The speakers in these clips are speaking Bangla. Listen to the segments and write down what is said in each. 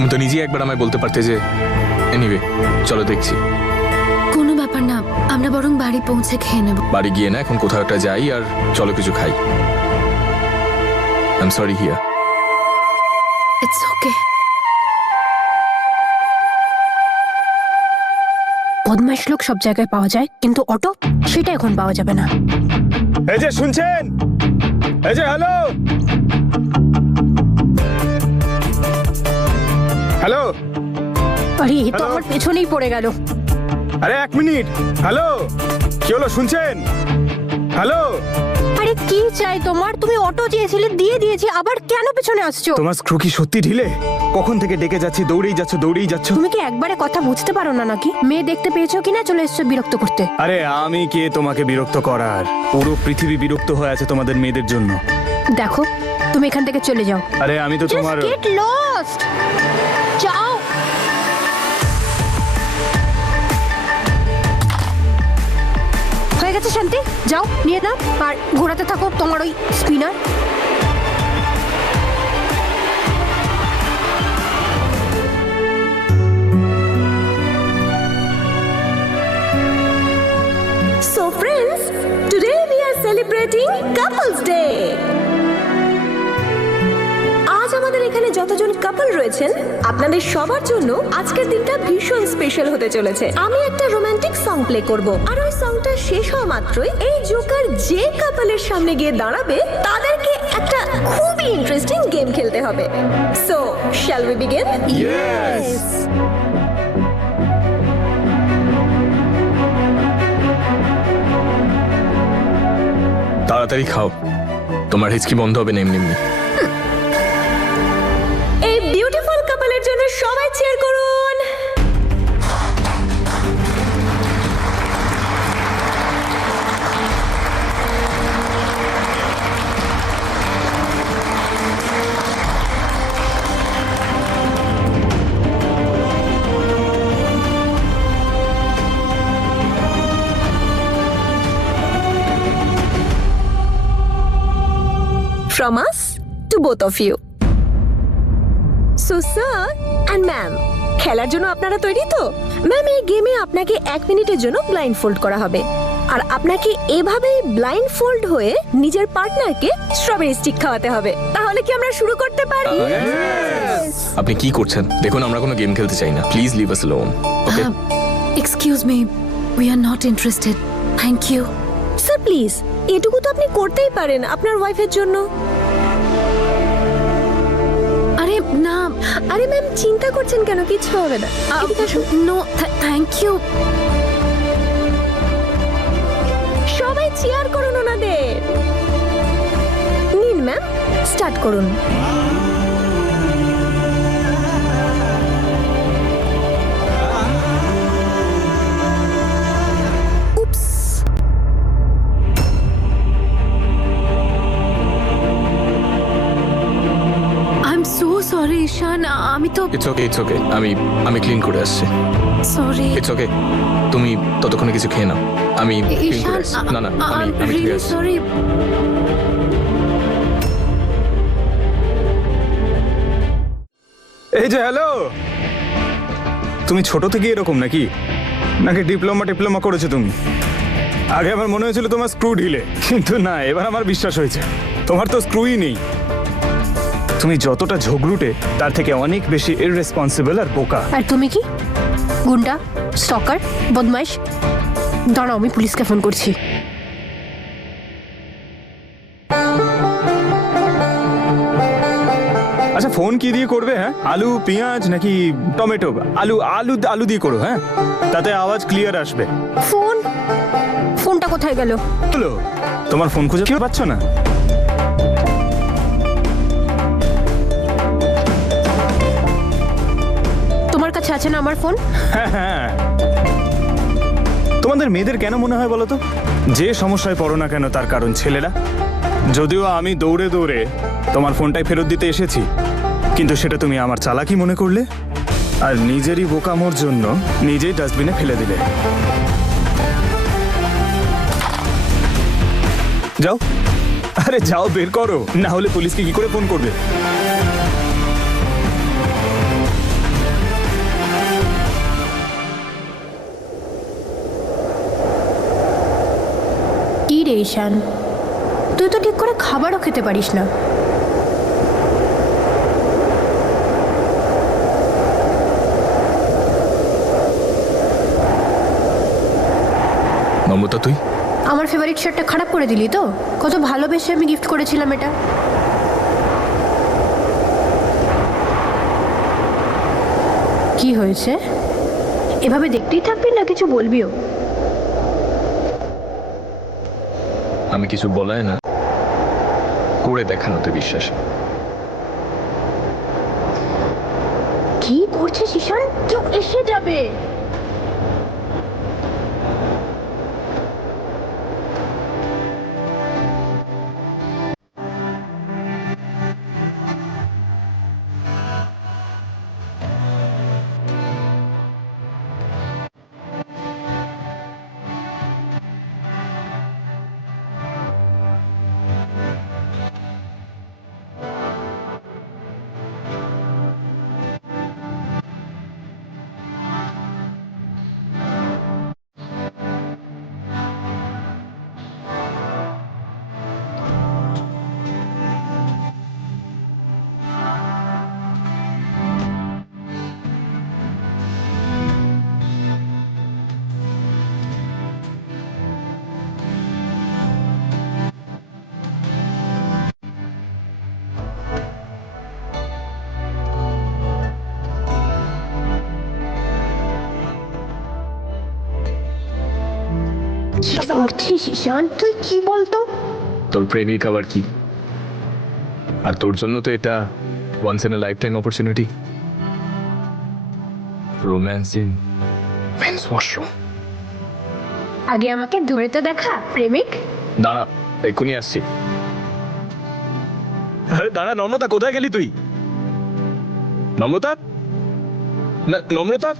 তুমি তো নিজেই একবার আমায় বলতে পারতে যে এনিওয়ে চলো দেখছি। কোনো ব্যাপার না, আমরা বরং বাড়ি পৌঁছে খেয়ে নেব। বাড়ি গিয়ে না এখন কোথাও একটা যাই আর চলো কিছু খাই। I am sorry Hiya. It's okay. বদমাইশ লোক সব জায়গায় পাওয়া যায়, কিন্তু অটো সেটা এখন পাওয়া যাবে না। এই যে শুনছেন, এই যে হ্যালো হ্যালো, আরে এ তো Hello? আমার পেছনেই পড়ে গেল। আরে এক মিনিট, হ্যালো কি হলো শুনছেন? হ্যালো, আরে কি চাই তোমার? তুমি অটো চেয়েছিলে, দিয়ে দিয়েছি, আবার কেন পেছনে আসছো? তোমার স্ক্রু কি সত্যি ঢিলে? কখন থেকে ডেকে যাচ্ছি, দৌড়েই যাচ্ছ। তুমি কি একবারে কথা বুঝতে পারো না নাকি? মেয়ে দেখতে পেয়েছো কিনা চলে এসছো বিরক্ত করতে। আরে আমি কে তোমাকে বিরক্ত করার? পুরো পৃথিবী বিরক্ত হয়ে আছে তোমাদের মেয়েদের জন্য। দেখো তুমি এখান থেকে চলে যাও। আরে আমি তো তোমার Just get lost! যাও। হয়ে গেছে শান্তি, যাও নিয়ে নাও আর ঘোরাতে থাকো তোমার ওই spinner. So friends, today we are celebrating Couples Day. আজ আমাদের এখানে যতজন কাপল রয়েছেন আপনাদের সবার জন্য আজকের দিনটা ভীষণ স্পেশাল হতে চলেছে। আমি একটা রোমান্টিক সং প্লে করব আর ওই সংটা শেষ হওয়া মাত্রই এই জোকার যে কাপলের সামনে গিয়ে দাঁড়াবে তাদেরকে একটা খুবই ইন্টারেস্টিং গেম খেলতে হবে। So shall we begin? Yes! তাড়াতাড়ি খাও, তোমার হিচকি বন্ধ হবে না এমনি এমনি। এই বিউটিফুল কাপলের জন্য সবাই চিয়ার করুন। From us to both of you. So sir and ma'am, খেলার জন্য আপনারা তৈরি তো? ম্যাম এই গেমে আপনাকে 1 মিনিটের জন্য ব্লাইন্ড ফোল্ড করা হবে আর আপনাকে এভাবে ব্লাইন্ড ফোল্ড হয়ে নিজের পার্টনারকে স্ট্রবেরি স্টিক খাওয়াতে হবে। তাহলে কি আমরা শুরু করতে পারি? আপনি কি করছেন? দেখুন আমরা কোনো গেম খেলতে চাই না, please leave us alone. Okay excuse me, we are not interested, thank you. Sir please, এটুকু তো আপনি করতেই পারেন আপনার ওয়াইফের জন্য। আরে না, আরে ম্যাম চিন্তা করছেন কেন? কিছু হবে না। এদিকে আসুন। No thank you. সবাই চিয়ার করুন ওনাদের। নিন ম্যাম, স্টার্ট করুন। Oops. I am so sorry Ishaan, আমি তো ইটস ওকে আমি ক্লিন করে আসছি। সরি ইটস ওকে, তুমি ততক্ষণে কিছু খেয়ে নাও, আমি ক্লিন করে ঈশান। আসছি। না আমি ঠিক রিয়েলি আছি। সরি। এই যে হ্যালো, তুমি ছোট থেকে এরকম নাকি নাকি ডিপ্লোমা করেছো তুমি? আগে আমার মনে হয়েছিল তোমার স্ক্রু ঢিলে, কিন্তু না, এবার আমার বিশ্বাস হয়েছে তোমার তো স্ক্রুই নেই। তুমি যতটা ঝগড়ুটে তার থেকে অনেক বেশি ইররেসপন্সিবল আর বোকা। আর তুমি কি গুন্ডা, স্টকার, বদমাইশ? দাঁড়াও আমি পুলিশকে ফোন করছি। আচ্ছা ফোন কি দিয়ে করবে? হ্যাঁ, আলু পেঁয়াজ নাকি টমেটো? আলু দিয়ে করো, হ্যাঁ, তাতে আওয়াজ ক্লিয়ার আসবে। ফোনটা কোথায় গেল? হ্যালো, তোমার ফোন খুঁজে পাচ্ছ না? তোমার কাছে আছে না আমার ফোন? হ্যাঁ, তোমাদের মেয়েদের কেন মনে হয় বলো তো, যে সমস্যায় পড়ো না কেন তার কারণ ছেলেরা? যদিও আমি দৌড়ে তোমার ফোনটাই ফেরত দিতে এসেছি, কিন্তু সেটা তুমি আমার চালাকি মনে করলে আর নিজেরই বোকামোর জন্য নিজেই ডাস্টবিনে ফেলে দিলে। যাও, আরে যাও, বের করো, না হলে পুলিশকে কি করে ফোন করবে? রে ঈশান, তুই তো ঠিক করে খাবারও খেতে পারিস না। নম্রতা তুই আমার ফেভারিট শার্টটা খারাপ করে দিলি তো? কত ভালোবেসে আমি গিফট করেছিলাম এটা। কি হয়েছে? এভাবে দেখতেই থাকবি না কিছু বলবিও? আমি কিছু বলাই না, করে দেখানোতে বিশ্বাস। কি করছিস ঈশান? কেউ এসে যাবে। কি করছিস ঈশান? তুই কি বলতো? তোর প্রেমিক আবার কি? আর তোর জন্য তো এটা once in a lifetime opportunity. Romance in men's washroom. আগে আমাকে ধরে তো দেখা প্রেমিক। দাঁড়া, এক্ষুনি আসছি। দাঁড়া, নম্রতা কোথায় গেলি তুই? নম্রতা, না নম্রতা।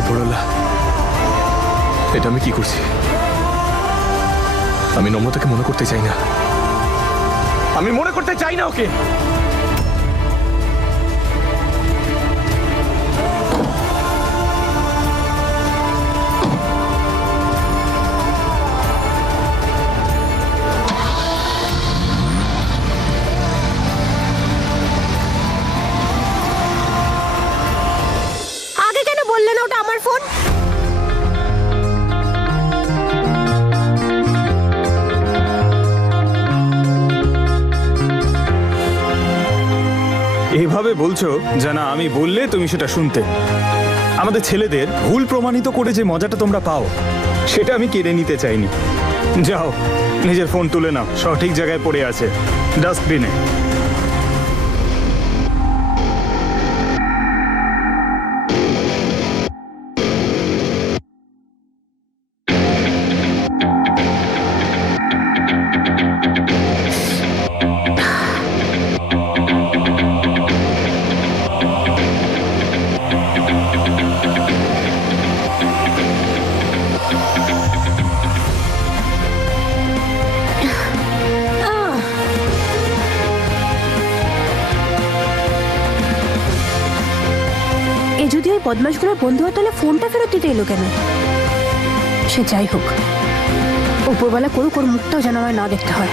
উপরওয়ালা, এটা আমি কি করছি? আমি নম্রতাকে মনে করতে চাই না। আমি মনে করতে চাই না ওকে। আগে কেন বললে না ওটা আমার ফোন? এইভাবে বলছো যেন আমি বললে তুমি সেটা শুনতে। আমাদের ছেলেদের ভুল প্রমাণিত করে যে মজাটা তোমরা পাও, সেটা আমি কেড়ে নিতে চাইনি। যাও, নিজের ফোন তুলে নাও, সঠিক জায়গায় পড়ে আছে, ডাস্টবিনে। যদি ওই বদমাশগুলোর বন্ধু হয় তাহলে ফোনটা ফেরত দিতে এলো কেন? সে যাই হোক, উপরবেলা করুক, ওর মুখটাও যেন আমায় না দেখতে হয়।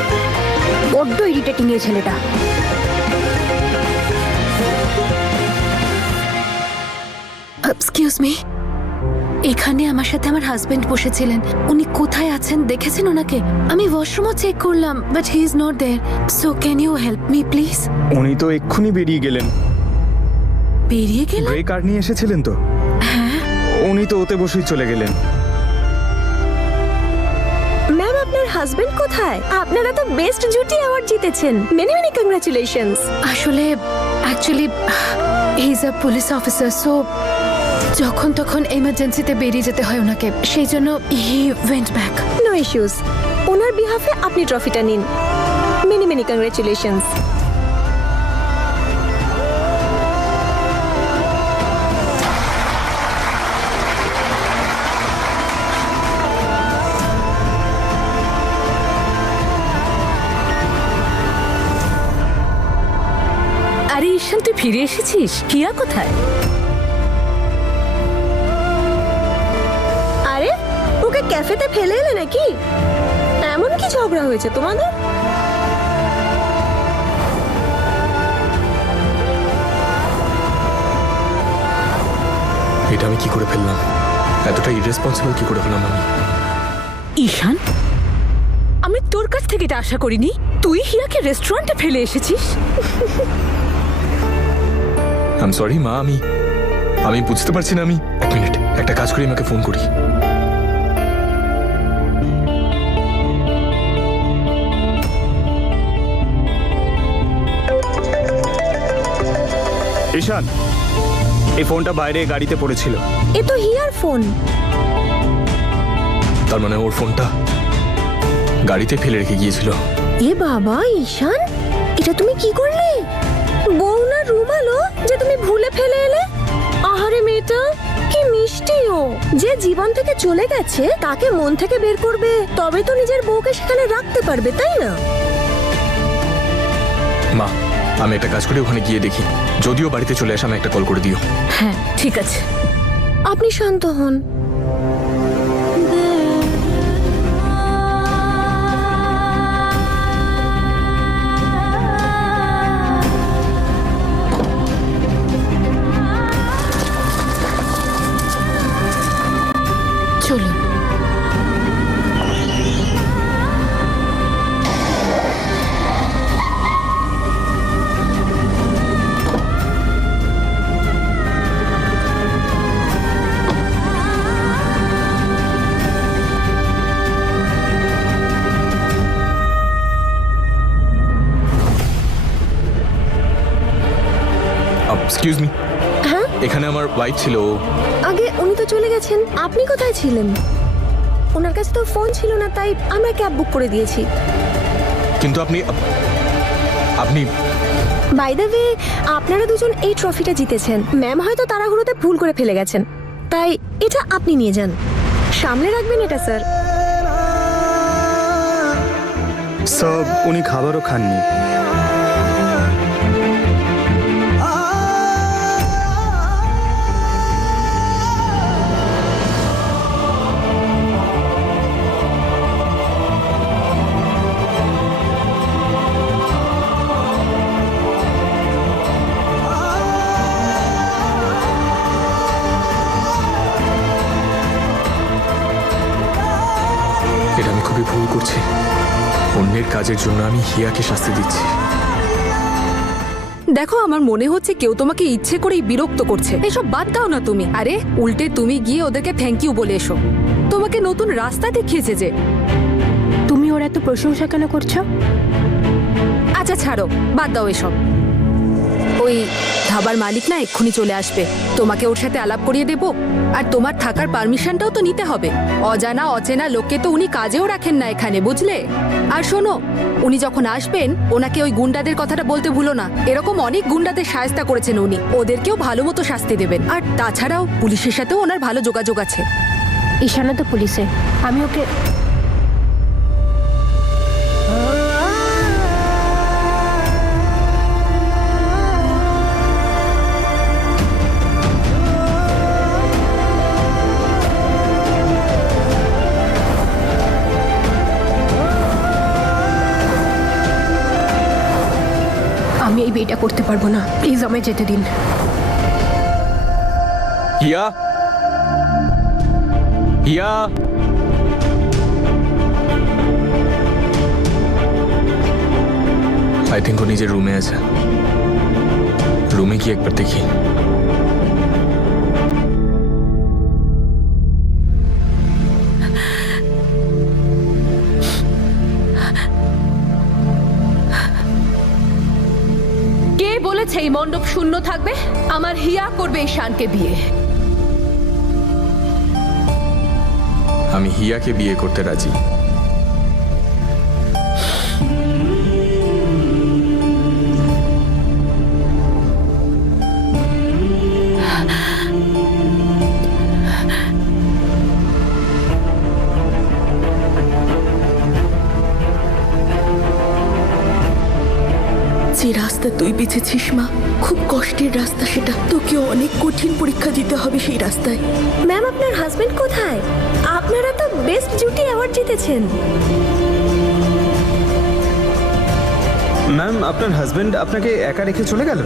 বড্ড ইরিটেটিং এই ছেলেটা। এক্সকিউজ মি, এখানে আমার সাথে আমার হাজবেন্ড বসেছিলেন। উনি কোথায় আছেন দেখেছেন ওনাকে? আমি ওয়াশরুমও চেক করলাম, but he is not there. So can you help me please? উনি তো এক্ষুনি বেরিয়ে গেলেন। বেরিয়ে গেলেন? ব্রেক আর নিয়ে এসেছিলেন তো? হ্যাঁ। উনি তো ওতে বসেই চলে গেলেন। ম্যাম, আপনার হাজবেন্ড কোথায়? আপনারা তো বেস্ট জুটি অ্যাওয়ার্ড জিতেছেন। Many many congratulations. আসলে actually he is a police officer, so যখন তখন এমার্জেন্সিতে বেরিয়ে যেতে হয় ওনাকে, সেই জন্য he went back. No issues. ওনার বিহাফে আপনি ট্রফিটা নিন। Many many congratulations. ফিরে এসেছিস? হিয়া কোথায়? আরে ওকে ক্যাফেতে ফেলে এলে নাকি? এমন কি ঝগড়া হয়েছে তোমাদের? এটা আমি কি করে ফেললাম? এতটা ইরেসপন্সিবল কি করে হলাম আমি? ঈশান, আমি তোর কাছ থেকে এটা আশা করিনি। তুই হিয়াকে রেস্টুরেন্টে ফেলে এসেছিস। আই এম সরি মা, আমি বুঝতে পারছি না। আমি এক মিনিট, একটা কাজ করি, আমাকে ফোন করি। ঈশান, এই ফোনটা বাইরে গাড়িতে পড়েছিল। এ তো হিয়ার ফোন। তার মানে ওর ফোনটা গাড়িতে ফেলে রেখে গিয়েছিল। এ বাবা ঈশান, এটা তুমি কি করলে? বউ না রুমালো যে তুমি ভুলে ফেলে এলে? আহারে মেয়েটা কি মিষ্টি ও! যে জীবন থেকে চলে গেছে তাকে মন থেকে বের করবে, তবে তো নিজের বউকে সেখানে রাখতে পারবে, তাই না? মা, আমি একটা কাজ করি, ওখানে গিয়ে দেখি। যদিও বাড়িতে চলে আসে, আমি একটা কল করে দিও। হ্যাঁ ঠিক আছে। আপনি শান্ত হন। চলো। এক্সকিউজ মি, হ্যাঁ, এখানে আমার ওয়াইফ ছিল। আগে উনি তো চলে গেছেন, আপনি কোথায় ছিলেন? ওনার কাছে তো ফোন ছিল না, তাই আমরা ক্যাব বুক করে দিয়েছি। কিন্তু আপনি আপনি বাই দ্য ওয়ে, আপনারা দুজন এই ট্রফিটা জিতেছেন। ম্যাম হয়তো তাড়াহুড়োতে ভুল করে ফেলে গেছেন, তাই এটা আপনি নিয়ে যান। সামলে রাখবেন এটা, স্যার। সব উনি খাবারও খাননি। এটা আমি খুবই ভুল করছি। অন্যের কাজের জন্য আমি হিয়াকে শাস্তি দিচ্ছি। দেখো, আমার মনে হচ্ছে কেউ তোমাকে ইচ্ছে করেই বিরক্ত করছে। এসব বাদ দাও না তুমি। আরে উল্টে তুমি গিয়ে ওদেরকে থ্যাংক ইউ বলে এসো। তোমাকে নতুন রাস্তা দেখিয়েছে যে। তুমি ওর এত প্রশংসা কেন করছো? আচ্ছা ছাড়ো, বাদ দাও এসব। ওই ধাবার মালিক না এক্ষুনি চলে আসবে, তোমাকে ওর সাথে আলাপ করিয়ে দেব। আর তোমার থাকার পারমিশনটাও তো নিতে হবে। অজানা অচেনা লোককে তো উনি কাজেও রাখেন না এখানে, বুঝলে? আর শোনো, উনি যখন আসবেন ওনাকে ওই গুন্ডাদের কথাটা বলতে ভুলো না। এরকম অনেক গুন্ডাদের শায়েস্তা করেছেন উনি, ওদেরকেও ভালো মতো শাস্তি দেবেন। আর তাছাড়াও পুলিশের সাথেও ওনার ভালো যোগাযোগ আছে। ঈশানা তো পুলিশে, আমি ওকে আমি এই বিয়েটা করতে পারবো না। প্লিজ আমায় যেতে দিন। হিয়া, হিয়া, আই থিঙ্ক ও নিজের রুমে আছে। রুমে কি একবার দেখি। কে বলেছে এই মণ্ডপ শূন্য থাকবে? আমার হিয়া করবে ঈশানকে বিয়ে। আমি হিয়াকে বিয়ে করতে রাজি। যে রাস্তা রাস্তা তুই বেঁচেছিস মা, খুব কষ্টের রাস্তা সেটা, তোকে অনেক কঠিন পরীক্ষা দিতে হবে সেই রাস্তায়। ম্যাম আপনার হাজবেন্ড কোথায়? আপনারা তো বেস্ট জুটি অ্যাওয়ার্ড জিতেছেন। ম্যাম আপনার হাজবেন্ড আপনাকে একা রেখে চলে গেল?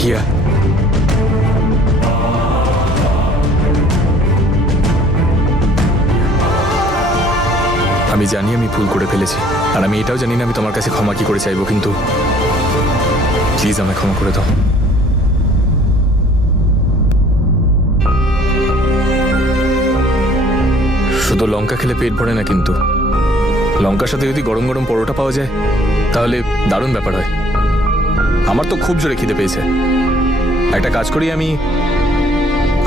হিয়া, আমি জানি আমি ভুল করে ফেলেছি, আর আমি এটাও জানি না আমি তোমার কাছে ক্ষমা কি করে চাইবো, কিন্তু প্লিজ আমায় ক্ষমা করে দাও। শুধু লঙ্কা খেলে পেট ভরে না, কিন্তু লঙ্কার সাথে যদি গরম গরম পরোটা পাওয়া যায় তাহলে দারুণ ব্যাপার হয়। আমার তো খুব জোরে খিদে পেয়েছে। একটা কাজ করি, আমি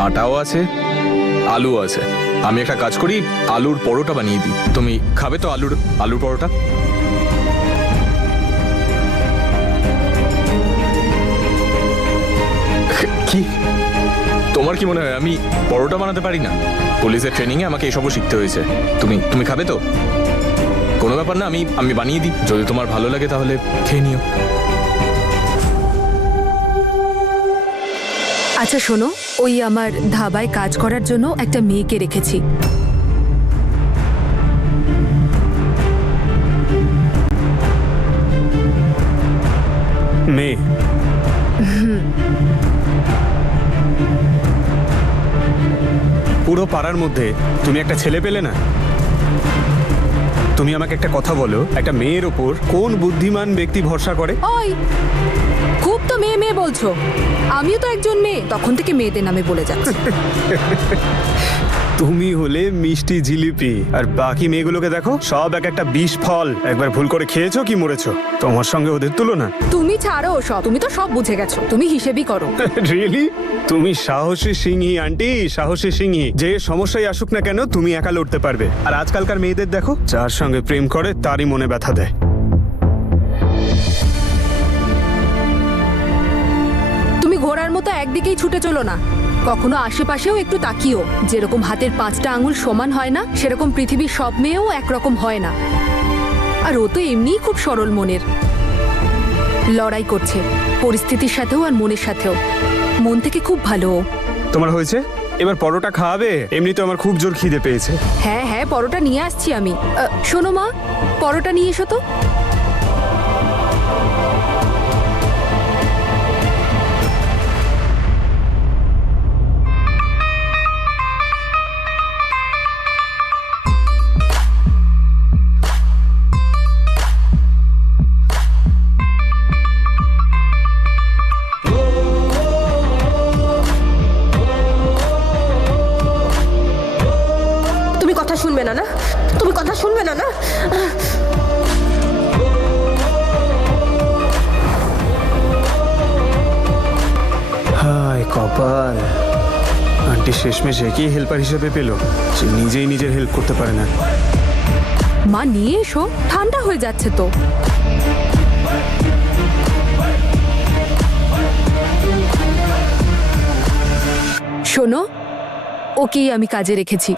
আটাও আছে আলুও আছে, আমি একটা কাজ করি আলুর পরোটা বানিয়ে দিই। তুমি খাবে তো আলুর পরোটা? কি তোমার কি মনে হয় আমি পরোটা বানাতে পারি না? পুলিশের ট্রেনিংয়ে আমাকে এসবও শিখতে হয়েছে। তুমি খাবে তো? কোনো ব্যাপার না, আমি বানিয়ে দিই, যদি তোমার ভালো লাগে তাহলে খেয়ে নিও। আচ্ছা শোনো, ওই আমার ধাবায় কাজ করার জন্য একটা মেয়েকে রেখেছি। মেয়ে? পুরো পাড়ার মধ্যে তুমি একটা ছেলে পেলে না? তুমি আমাকে একটা কথা বলো, একটা মেয়ের ওপর কোন বুদ্ধিমান ব্যক্তি ভরসা করে? ওই খুব তো মেয়ে মেয়ে বলছো, আমিও তো একজন মেয়ে, তখন থেকে মেয়েদের নামে বলে যাচ্ছি। তুমি হলে মিষ্টি জিলিপি, আর বাকি মেয়েগুলোকে দেখো সব এক একটা বিষ ফল। একবার ভুল করে খেয়েছো কি মরেছো? তোমার সঙ্গে ওদের তুলনা? তুমি ছাড়ো সব, তুমি তো সব বুঝে গেছো, তুমি হিসেবই করো। রিয়েলি? তুমি সাহসী সিংহী আন্টি, সাহসী সিংহী। যে সমস্যায় আসুক না কেন তুমি একা লড়তে পারবে। আর আজকালকার মেয়েদের দেখো, যার সঙ্গে প্রেম করে তারই মনে ব্যথা দেয়। তুমি ঘোড়ার মতো একদিকেই ছুটে চলো না, কখনো আশেপাশেও একটু তাকিও। যেরকম হাতের 5টা আঙুল সমান হয় না, সেরকম পৃথিবীর সব মেয়েও একরকম হয় না। আর ও তো এমনিই খুব সরল মনের, লড়াই করছে পরিস্থিতির সাথেও আর মনের সাথেও। মন থেকে খুব ভালো ও। তোমার হয়েছে? এবার পরোটা খাওয়াবে? এমনি তো আমার খুব জোর খিদে পেয়েছে। হ্যাঁ হ্যাঁ, পরোটা নিয়ে আসছি আমি। শোনো মা, পরোটা নিয়ে এসো তো। তুমি কথা শুনবে না? তুমি কথা শুনবে না? হায় কপাল, আন্টি শেষমেশ একই হেল্পার হিসেবে পেলো, সে নিজেই নিজের হেল্প করতে পারে না। মা নিয়ে এসো, ঠান্ডা হয়ে যাচ্ছে তো। শোনো, ওকেই আমি কাজে রেখেছি,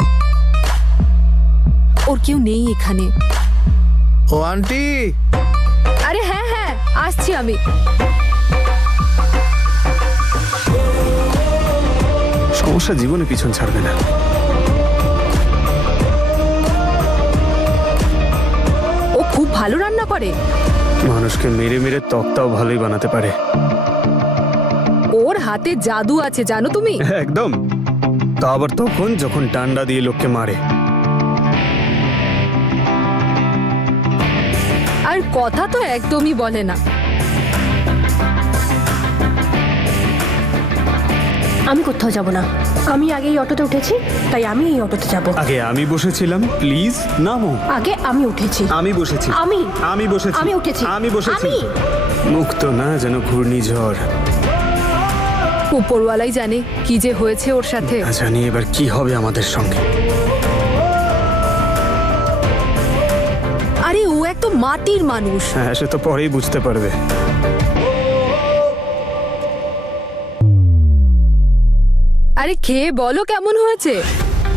ওর কেউ নেই এখানে। ও আন্টি, আরে হ্যাঁ হ্যাঁ, আসছি আমি। সমস্যা জীবনে পিছন ছাড়বে না। ও খুব ভালো রান্না করে, মানুষকে মেরে মেরে তক্তাও ভালোই বানাতে পারে। ওর হাতে জাদু আছে জানো তুমি। একদম, তা আবার তখন যখন ডান্ডা দিয়ে লোককে মারে। আর কথা তো একদমই বলে না। আমি কোথাও যাব না। আমি আগে এই অটোতে উঠেছি, তাই আমি এই অটোতে যাব। আগে আমি বসেছিলাম, প্লিজ নামো। আগে আমি উঠেছি। আমি বসেছি। আমি বসেছি। আমি উঠেছি। আমি বসেছি। আমি। মুক্ত না যেন ঘূর্ণিঝড়। উপরওয়ালাই জানে কি যে হয়েছে ওর সাথে। জানি এবার কি হবে আমাদের সঙ্গে। আরে ও এক তো মাটির মানুষ। হ্যাঁ, সে তো পরেই বুঝতে পারবে। আরে খেয়ে বলো কেমন হয়েছে,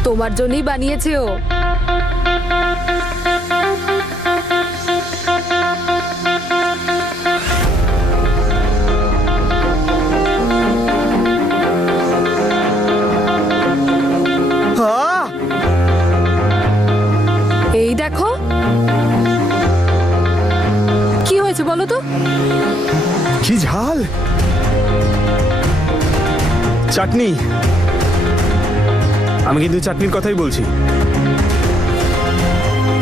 তোমার জন্যই বানিয়েছে ও। এই দেখো কি হয়েছে বলো তো। কি ঝাল! চাটনি। আমি কিন্তু চাটনির কথাই বলছি।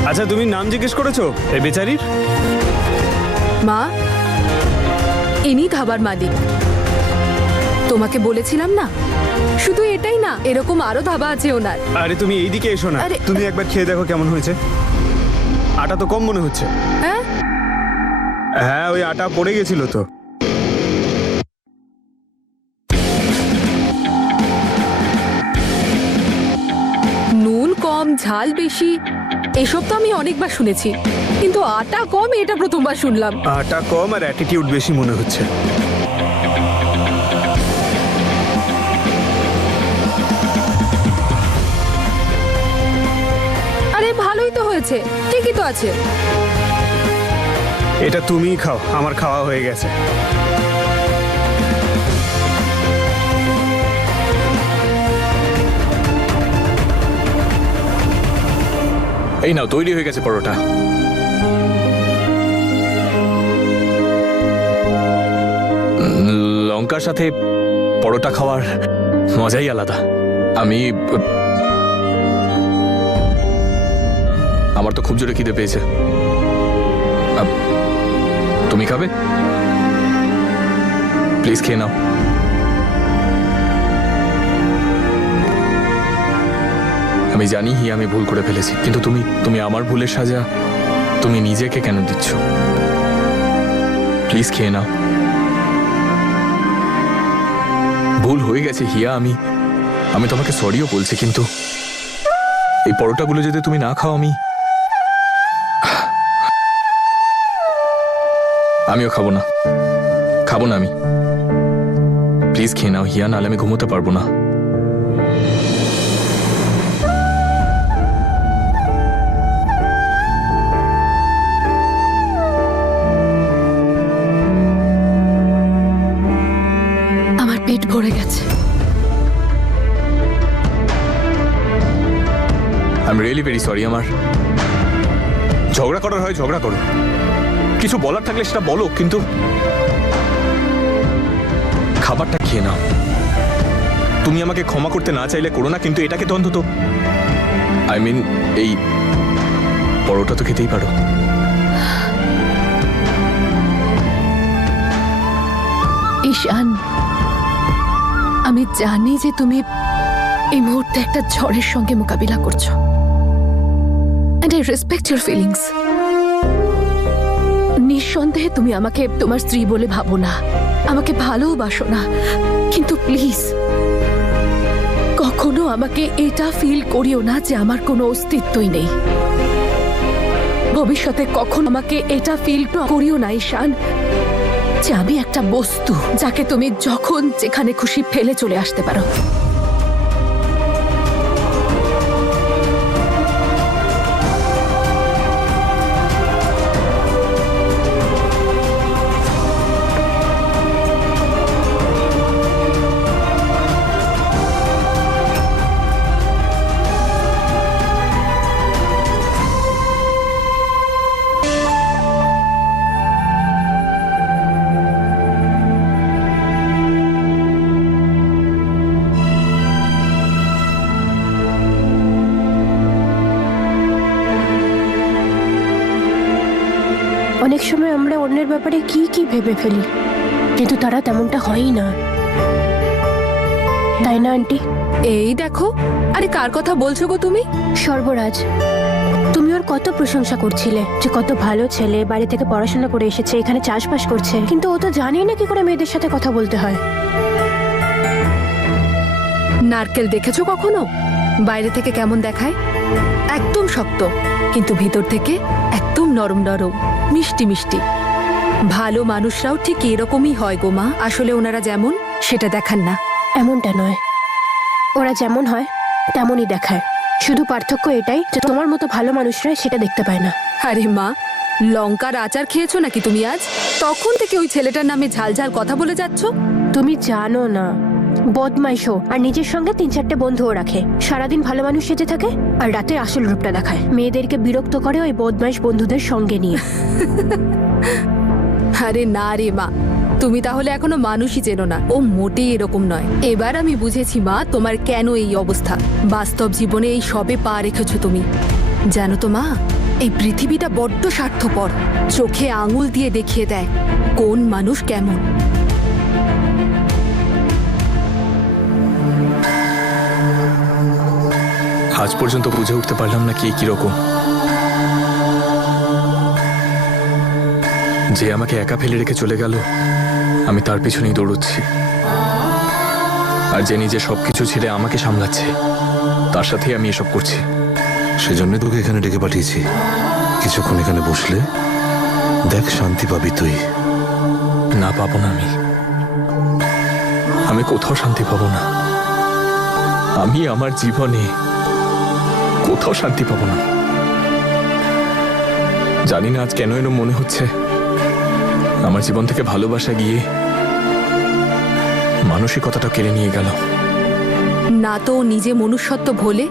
আচ্ছা, তুমি নাম জিজ্ঞেস করেছো এই বেচারির? মা, ইনি ধাবার মালিক। তোমাকে বলেছিলাম না, শুধু এটাই না, এরকম আরো ধাবা আছে ওনার। আরে তুমি এইদিকে এসো না। আরে, তুমি একবার খেয়ে দেখো কেমন হয়েছে। আটা তো কম মনে হচ্ছে। হ্যাঁ হ্যাঁ, ওই আটা পড়ে গেছিল তো। নুন কম, ঝাল বেশি, এসব তো আমি অনেকবার শুনেছি, কিন্তু আটা কম এটা প্রথমবার শুনলাম। আটা কম আর অ্যাটিটিউড বেশি মনে হচ্ছে। আরে ভালোই তো হয়েছে, ঠিকই তো আছে। এটা তুমিই খাও, আমার খাওয়া হয়ে গেছে। এই নাও, তৈরি হয়ে গেছে পরোটা। লঙ্কার সাথে পরোটা খাওয়ার মজাই আলাদা। আমার তো খুব জোরে খিদে পেয়েছে। তুমি খাবে? প্লিজ খেয়ে নাও। আমি জানি আমি ভুল করে ফেলেছি, কিন্তু তুমি আমার ভুলের সাজা তুমি নিজেকে কেন দিচ্ছ? প্লিজ খেয়ে নাও। ভুল হয়ে গেছে হিয়া, আমি তোমাকে সরিও বলছি, কিন্তু এই পরোটাগুলো যদি তুমি না খাও আমিও খাবো না আমি। প্লিজ খেয়ে নাও হিয়া, নাহলে আমি ঘুমোতে পারবো না। আমার পেট ভরে গেছে। I am really very sorry. আমার ঝগড়া করার হয় ঝগড়া করো, কিছু বলার থাকলে সেটা বলো, কিন্তু খাবারটা খেয়ে নাও। তুমি আমাকে ক্ষমা করতে না চাইলে করো না, কিন্তু এটাকে তো অন্তত এই পরোটা তো খেতেই পারো। ঈশান, আমি জানি যে তুমি এই মুহূর্তে একটা ঝড়ের সঙ্গে মোকাবিলা করছো, and I respect your feelings. নিঃসন্দেহে তুমি আমাকে তোমার স্ত্রী বলে ভাবো না, আমাকে ভালোবাসো না, কিন্তু প্লিজ কখনো আমাকে এটা ফিল করিও না যে আমার কোনো অস্তিত্বই নেই। ভবিষ্যতে কখনো আমাকে এটা ফিল করিও না ঈশান যে আমি একটা বস্তু যাকে তুমি যখন যেখানে খুশি ফেলে চলে আসতে পারো। অনেক সময় আমরা অন্যের ব্যাপারে কি ভেবে ফেলি, কিন্তু তারা তেমনটা হয়ই না। তাই তাই না আন্টি? এই দেখো, আরে কার কথা বলছো গো তুমি? সর্বরাজ, তুমি ওর কত প্রশংসা করছিলে যে কত ভালো ছেলে, বাড়ি থেকে পড়াশোনা করে এসেছে, এখানে চাষবাস করছে, কিন্তু ও তো জানেই না কি করে মেয়েদের সাথে কথা বলতে হয়। নারকেল দেখেছো কখনো বাইরে থেকে কেমন দেখায়? একদম শক্ত, কিন্তু ভিতর থেকে একদম নরম নরম, মিষ্টি মিষ্টি। ভালো মানুষরাও ঠিক এরকমই হয় গো মা। আসলে ওনারা যেমন সেটা দেখান না। এমনটা নয়, ওরা যেমন হয় তেমনই দেখায়। শুধু পার্থক্য এটাই যে তোমার মতো ভালো মানুষরা সেটা দেখতে পায় না। আরে মা, লঙ্কার আচার খেয়েছো নাকি তুমি আজ? তখন থেকে ওই ছেলেটার নামে ঝালঝাল কথা বলে যাচ্ছ। তুমি জানো না, বদমাইশও, আর নিজের সঙ্গে 3-4টে বন্ধুও রাখে। সারাদিন ভালো মানুষ সেজে থাকে আর রাতে আসল রূপটা দেখায়। মেয়েদেরকে বিরক্ত করে ওই বদমাইশ বন্ধুদের সঙ্গে নিয়ে। আরে না রে মা, তুমি তাহলে এখনো মানুষই চেনো না। ও মোটেই এরকম নয়। এবার আমি বুঝেছি মা, তোমার কেন এই অবস্থা। বাস্তব জীবনে এই সবে পা রেখেছো তুমি। জানো তো মা, এই পৃথিবীটা বড্ড স্বার্থপর। চোখে আঙুল দিয়ে দেখিয়ে দেয় কোন মানুষ কেমন। আজ পর্যন্ত বুঝে উঠতে পারলাম না কে কিরকম। যে আমাকে একা ফেলে রেখে চলে গেল, আমি তার পিছনেই দৌড়চ্ছি। আর যে নিজে সবকিছু ছেড়ে আমাকে সামলাচ্ছে, তার সাথেই আমি এসব করছি। সেজন্য তোকে এখানে ডেকে পাঠিয়েছি। কিছুক্ষণ এখানে বসলে দেখ, শান্তি পাবি তুই। না, পাবো না। আমি কোথাও শান্তি পাবো না। আমি আমার জীবনে কোথাও শান্তি পাবো না। জানি না আজ কেন এর মনে হচ্ছে আমার জীবন থেকে ভালোবাসা গিয়ে মানসিকতাটা কেড়ে নিয়ে গেল। না তো ও নিজে মনুষ্যত্ব ভোলে,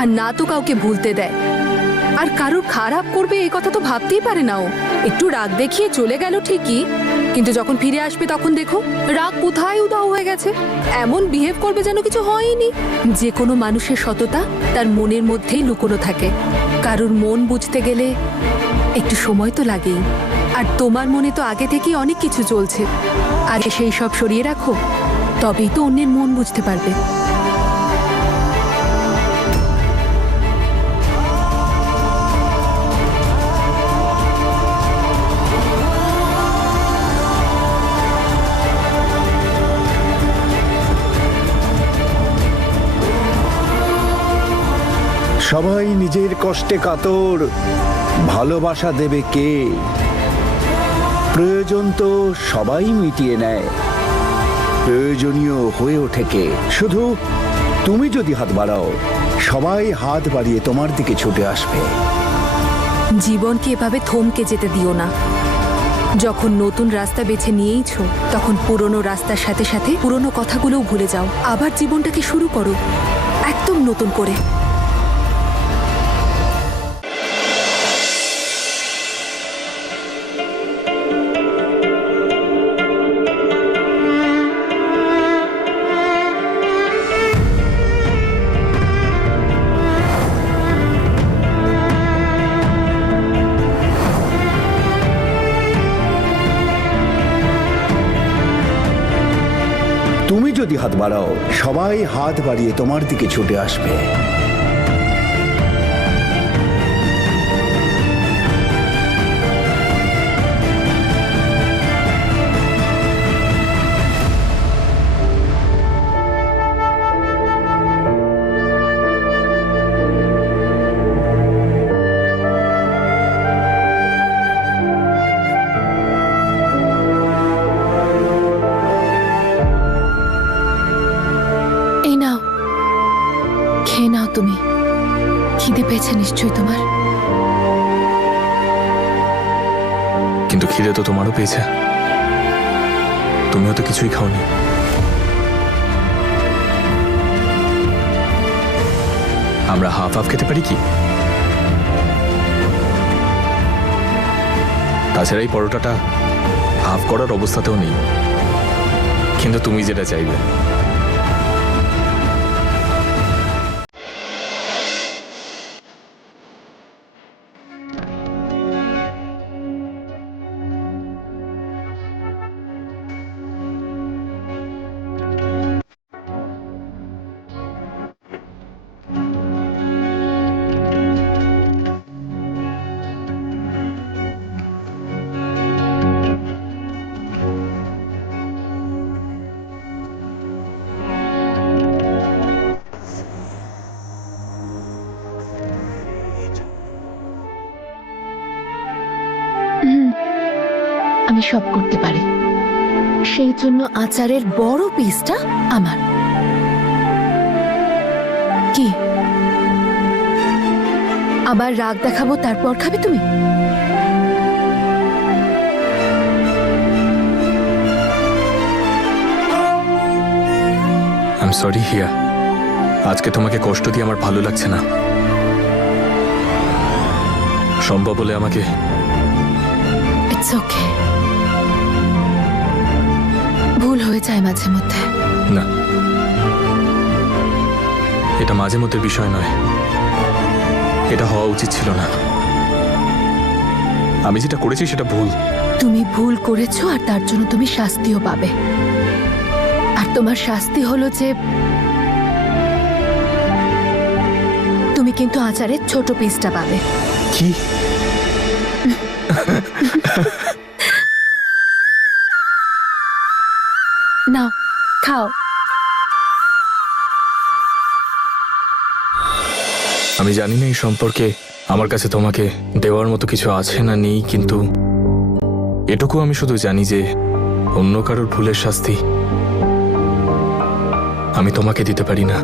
আর না তো কাউকে ভুলতে দেয়। আর কারোর খারাপ করবে এই কথা তো ভাবতেই পারে না ও। একটু রাগ দেখিয়ে চলে গেল ঠিকই, কিন্তু যখন ফিরে আসবে তখন দেখো রাগ কোথায় উধাও হয়ে গেছে। এমন বিহেভ করবে যেন কিছু হয়নি। যে কোনো মানুষের সততা তার মনের মধ্যেই লুকোনো থাকে। কারোর মন বুঝতে গেলে একটু সময় তো লাগেই। আর তোমার মনে তো আগে থেকেই অনেক কিছু চলছে। আগে সেই সব সরিয়ে রাখো, তবেই তো অন্যের মন বুঝতে পারবে। সবাই নিজের কষ্টে কাতর, ভালোবাসা দেবে কে? প্রয়োজন তো সবাই মিটিয়ে নেয়, প্রয়োজনীয় হয়ে ওঠে কে? শুধু তুমি যদি হাত বাড়াও, সবাই হাত বাড়িয়ে তোমার দিকে ছুটে আসবে। জীবনকে এভাবে থমকে যেতে দিও না। যখন নতুন রাস্তা বেছে নিয়েইছো, তখন পুরনো রাস্তার সাথে সাথে পুরনো কথাগুলোও ভুলে যাও। আবার জীবনটাকে শুরু করো একদম নতুন করে। তুমি যদি হাত বাড়াও, সবাই হাত বাড়িয়ে তোমার দিকে ছুটে আসবে। এই নাও, খেয়ে নাও তুমি। খিদে পেয়েছে নিশ্চয়ই তোমার। কিন্তু খিদে তো তোমারও পেয়েছে। তুমিও তো কিছুই খাওনি। আমরা হাফ হাফ খেতে পারি কি? তাছাড়া এই পরোটাটা হাফ করার অবস্থাতেও নেই। কিন্তু তুমি যেটা চাইবে। আমি সব করতে পারি, সেই জন্য আচারের বড় পিসটা আমার। কি আবার রাগ দেখাবো তারপর খাবে তুমি? আই এম সরি হিয়া, আজকে তোমাকে কষ্ট দিয়ে আমার ভালো লাগছে না। সম্ভব বলে আমাকে ইটস ওকে, ভুল হয়ে যায় মাঝে মধ্যে। না, এটা মাঝে মধ্যে বিষয় নয়, এটা হওয়া উচিত ছিল না। আমি যেটা করেছি সেটা ভুল। তুমি ভুল করেছো আর তার জন্য তুমি শাস্তিও পাবে। আর তোমার শাস্তি হলো যে তুমি কিন্তু আচারের ছোট পিসটা পাবে। কি? নাও খাও। আমি জানি না এই সম্পর্কে আমার কাছে তোমাকে দেওয়ার মতো কিছু আছে না নেই, কিন্তু এটুকু আমি শুধু জানি যে অন্য কারোর ভুলের শাস্তি আমি তোমাকে দিতে পারি না।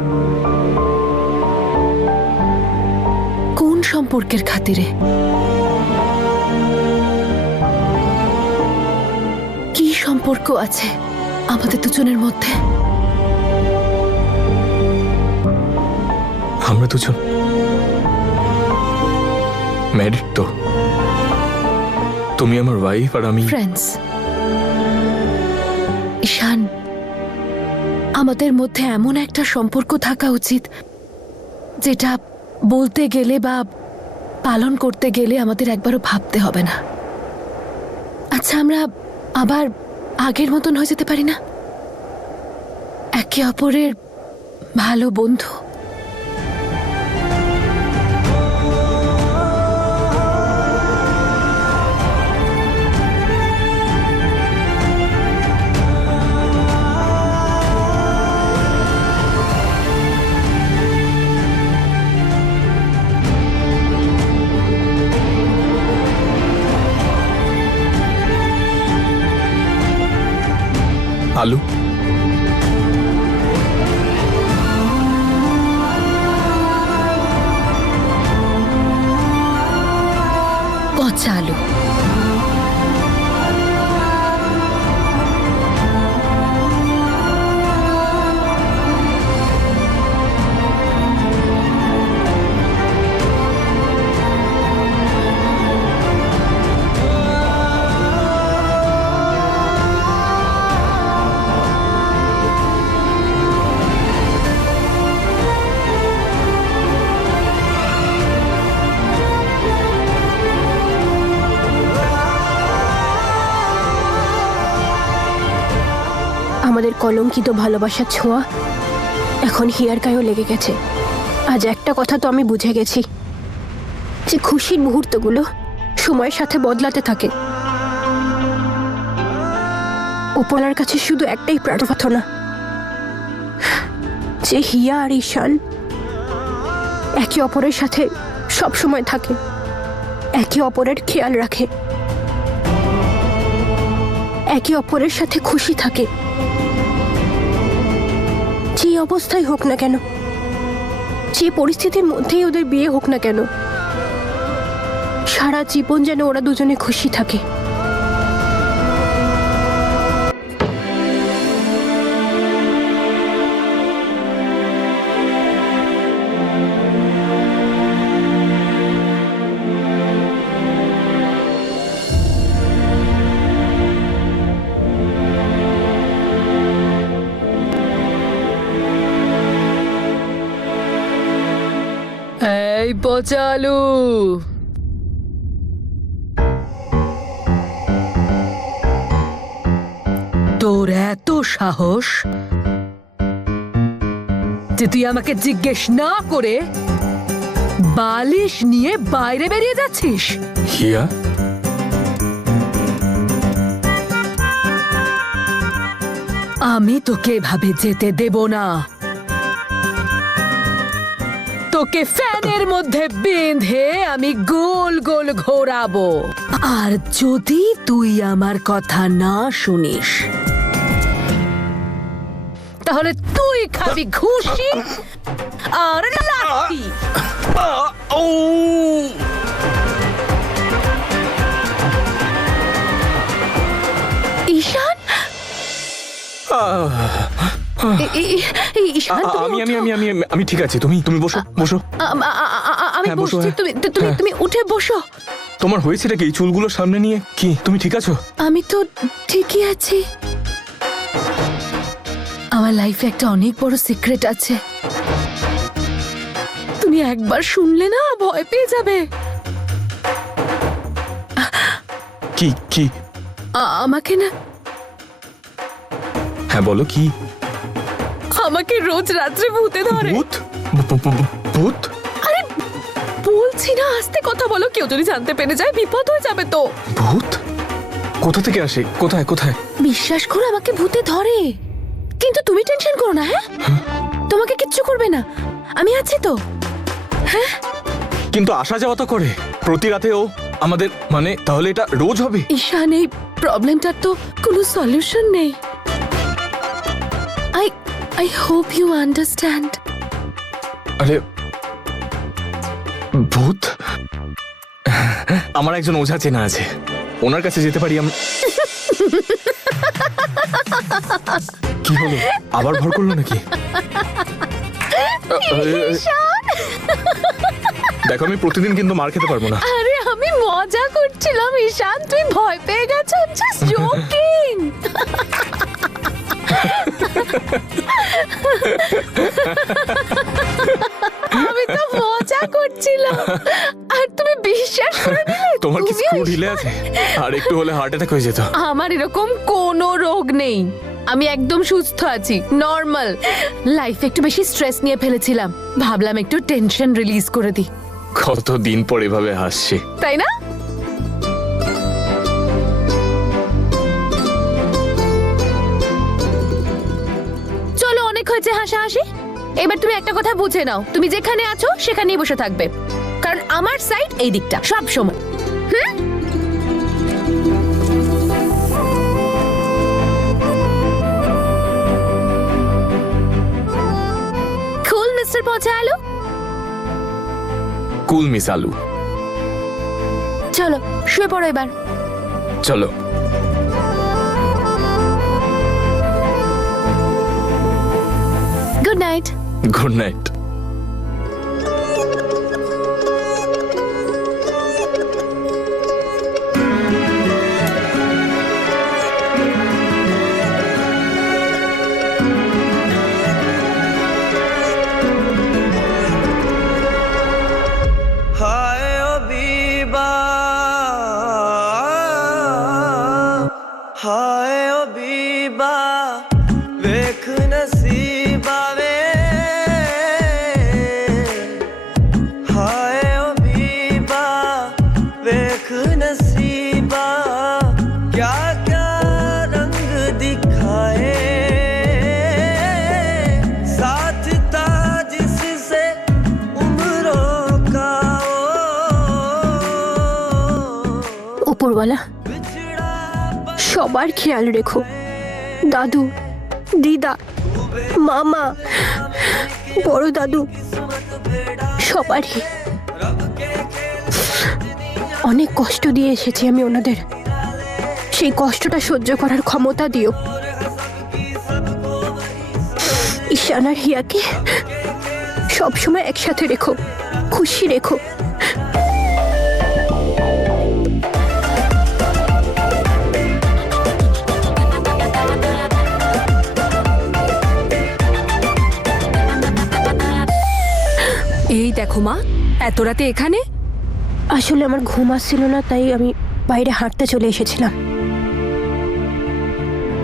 কোন সম্পর্কের খাতিরে? কি সম্পর্ক আছে আমাদের দুজনের মধ্যে? আমরা দুজন ম্যারিড তো, তুমি আমার ওয়াইফ আর আমি ফ্রেন্ডস। ঈশান, আমাদের মধ্যে এমন একটা সম্পর্ক থাকা উচিত যেটা বলতে গেলে বা পালন করতে গেলে আমাদের একবারও ভাবতে হবে না। আচ্ছা, আমরা আবার আগের মতন হয়ে যেতে পারি না? একে অপরের ভালো বন্ধু। আলু, পচা আলু। আমাদের কলঙ্কিত ভালোবাসার ছোঁয়া এখন হিয়ার গায়েও লেগে গেছে। আজ একটা কথা তো আমি বুঝে গেছি যে খুশির মুহূর্তগুলো সময়ের সাথে বদলাতে থাকে। উপরওয়ালার কাছে শুধু একটাই প্রার্থনা যে হিয়া আর ঈশান একে অপরের সাথে সব সময় থাকে, একে অপরের খেয়াল রাখে, একে অপরের সাথে খুশি থাকে। যে অবস্থায় হোক না কেন, যে পরিস্থিতির মধ্যেই ওদের বিয়ে হোক না কেন, সারা জীবন যেন ওরা দুজনে খুশি থাকে। এই পচা আলু, তোর এত সাহস যে তুই আমাকে জিজ্ঞেস না করে বালিশ নিয়ে বাইরে বেরিয়ে যাচ্ছিস? হিয়া, আমি তোকে এভাবে যেতে দেব না। তোকে ফ্যানের মধ্যে বেঁধে আমি গোল গোল ঘোরাবো, আর যদি তুই আমার কথা না শুনিস তাহলে তুই খাবি ঘুষি আর লাঠি। ঈশান, ঈশান, তুমি আমি আমি ওঠো। আমি আমি আমি ঠিক আছে, তুমি তুমি বসো বসো। আমি হ্যাঁ, বসো, বসছি, হ্যাঁ। তুমি তুমি হ্যাঁ। তুমি উঠে বসো। তোমার হয়েছেটা কি? চুলগুলো সামনে নিয়ে কি তুমি ঠিক আছো? আমি তো ঠিকই আছি। আমার লাইফে একটা অনেক বড় সিক্রেট আছে, তুমি একবার শুনলে না ভয় পেয়ে যাবে। কি কি? আমাকে না, হ্যাঁ বলো কি? আমাকে রোজ রাত্রে ভূতে ধরে। ভূত? ভূত? আরে বলছি না, আস্তে কথা বলো, কেউ যদি জানতে পেরে যায় বিপদ হয়ে যাবে তো। ভূত কোথা থেকে আসে? কোথায় কোথায়? বিশ্বাস করো, আমাকে ভূতে ধরে, কিন্তু তুমি টেনশন করো না। হ্যাঁ, তোমাকে কিচ্ছু করবে না, আমি আছি তো। কিন্তু আসা যাওয়া তো করে প্রতি রাতে ও আমাদের, মানে তাহলে এটা রোজ হবে? ঈশান, এই প্রবলেমটার তো কোনো সলিউশন নেই। I hope you understand. আরে ভূত? আমার একজন ওঝা চেনা আছে, ওনার কাছে যেতে পারি আমি। কি হলো, আবার ভর করলো নাকি? দেখো, আমি প্রতিদিন কিন্তু মার খেতে পারবো না। আরে আমি মজা করছিলাম ঈশান, তুই ভয় পেয়ে গেছো। Just joking. আমি তো মজা করছিলাম, আর তুমি বিশ্বাস করে নিলে। তোমার কি তুমিও স্ক্রু ঈশান? ঢিলে আছে? আর একটু হলে হার্ট অ্যাটাক হয়ে যেত। আমার এরকম কোনো রোগ নেই, আমি একদম সুস্থ আছি, নর্মাল। লাইফে একটু বেশি স্ট্রেস নিয়ে ফেলেছিলাম, ভাবলাম একটু টেনশন রিলিজ করে দিই, কতদিন পর এভাবে হাসছে। তাই না? চলো, অনেক হয়েছে হাসাহাসি, এবার তুমি একটা কথা বুঝে নাও, তুমি যেখানে আছো সেখানেই বসে থাকবে, কারণ আমার সাইড এই দিকটা সব সময়। কুল মিস্টার পচা আলু। কুল মিস আলু। চলো শুয়ে পড়ো এবার। চলো। Good night. Good night. ਹਾਏ ਓ ਬੀਬਾ ਵੇਖ ਨਸੀਬਾ ਵੇ ਹਾਏ ਓ ਬੀਬਾ ਵੇਖ ਨਸੀਬਾ क्या क्या रंग दिखाए साथ था जिससे उम्रों का উপরওয়ালা সবার খেয়াল রেখো, দাদু, দিদা, মামা, বড় দাদু, সবারই। অনেক কষ্ট দিয়ে এসেছি আমি ওনাদের, সেই কষ্টটা সহ্য করার ক্ষমতা দিও। ঈশান আর হিয়াকে সবসময় একসাথে রেখো, খুশি রেখো। এই দেখো মা, এত রাতে এখানে? আসলে আমার ঘুম আসছিল না, তাই আমি বাইরে হাঁটতে চলে এসেছিলাম।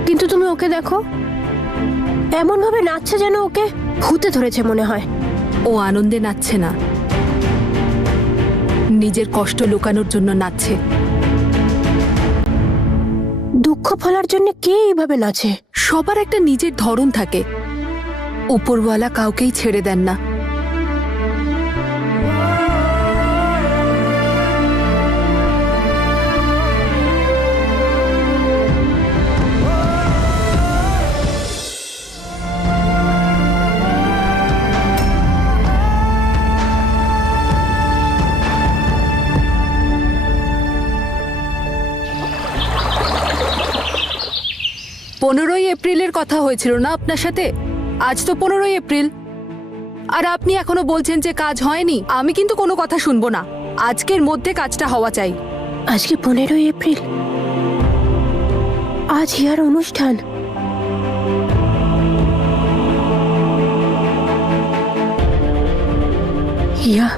কিন্তু তুমি ওকে দেখো, এমন ভাবে নাচছে যেন ওকে ভূতে ধরেছে মনে হয়। ও আনন্দে নাচছে না, নিজের কষ্ট লুকানোর জন্য নাচছে। দুঃখ ফলার জন্য কে এইভাবে নাচে? সবার একটা নিজের ধরন থাকে, উপরওয়ালা কাউকেই ছেড়ে দেন না। 15ই এপ্রিলের কথা হয়েছিল না আপনার সাথে? আজ তো 15ই এপ্রিল, আর আপনি এখনো বলছেন যে কাজ হয়নি। আমি কিন্তু কোনো কথা শুনবো না, আজকের মধ্যে কাজটা হওয়া চাই। আজকে 15ই এপ্রিল, আজ হিয়ার অনুষ্ঠান। হিয়া,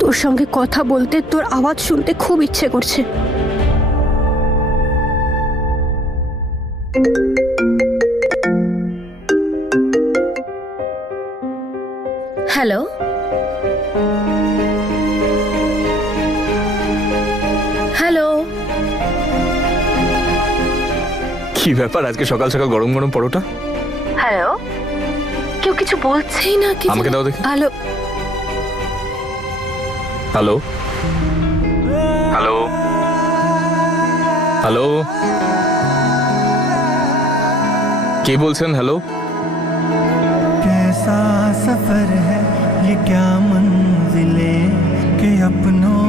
তোর সঙ্গে কথা বলতে, তোর আওয়াজ শুনতে খুব ইচ্ছে করছে। Hello, hello. কি ব্যাপার আজকে সকাল সকাল গরম গরম পরোটা? হ্যালো, কেউ কিছু বলছেই না কি? আমাকে দাও দেখি। হ্যালো, হ্যালো হ্যালো হ্যালো, কে বলছেন? হ্যালো, कैसा सफर है ये, क्या मंजिले के अपनों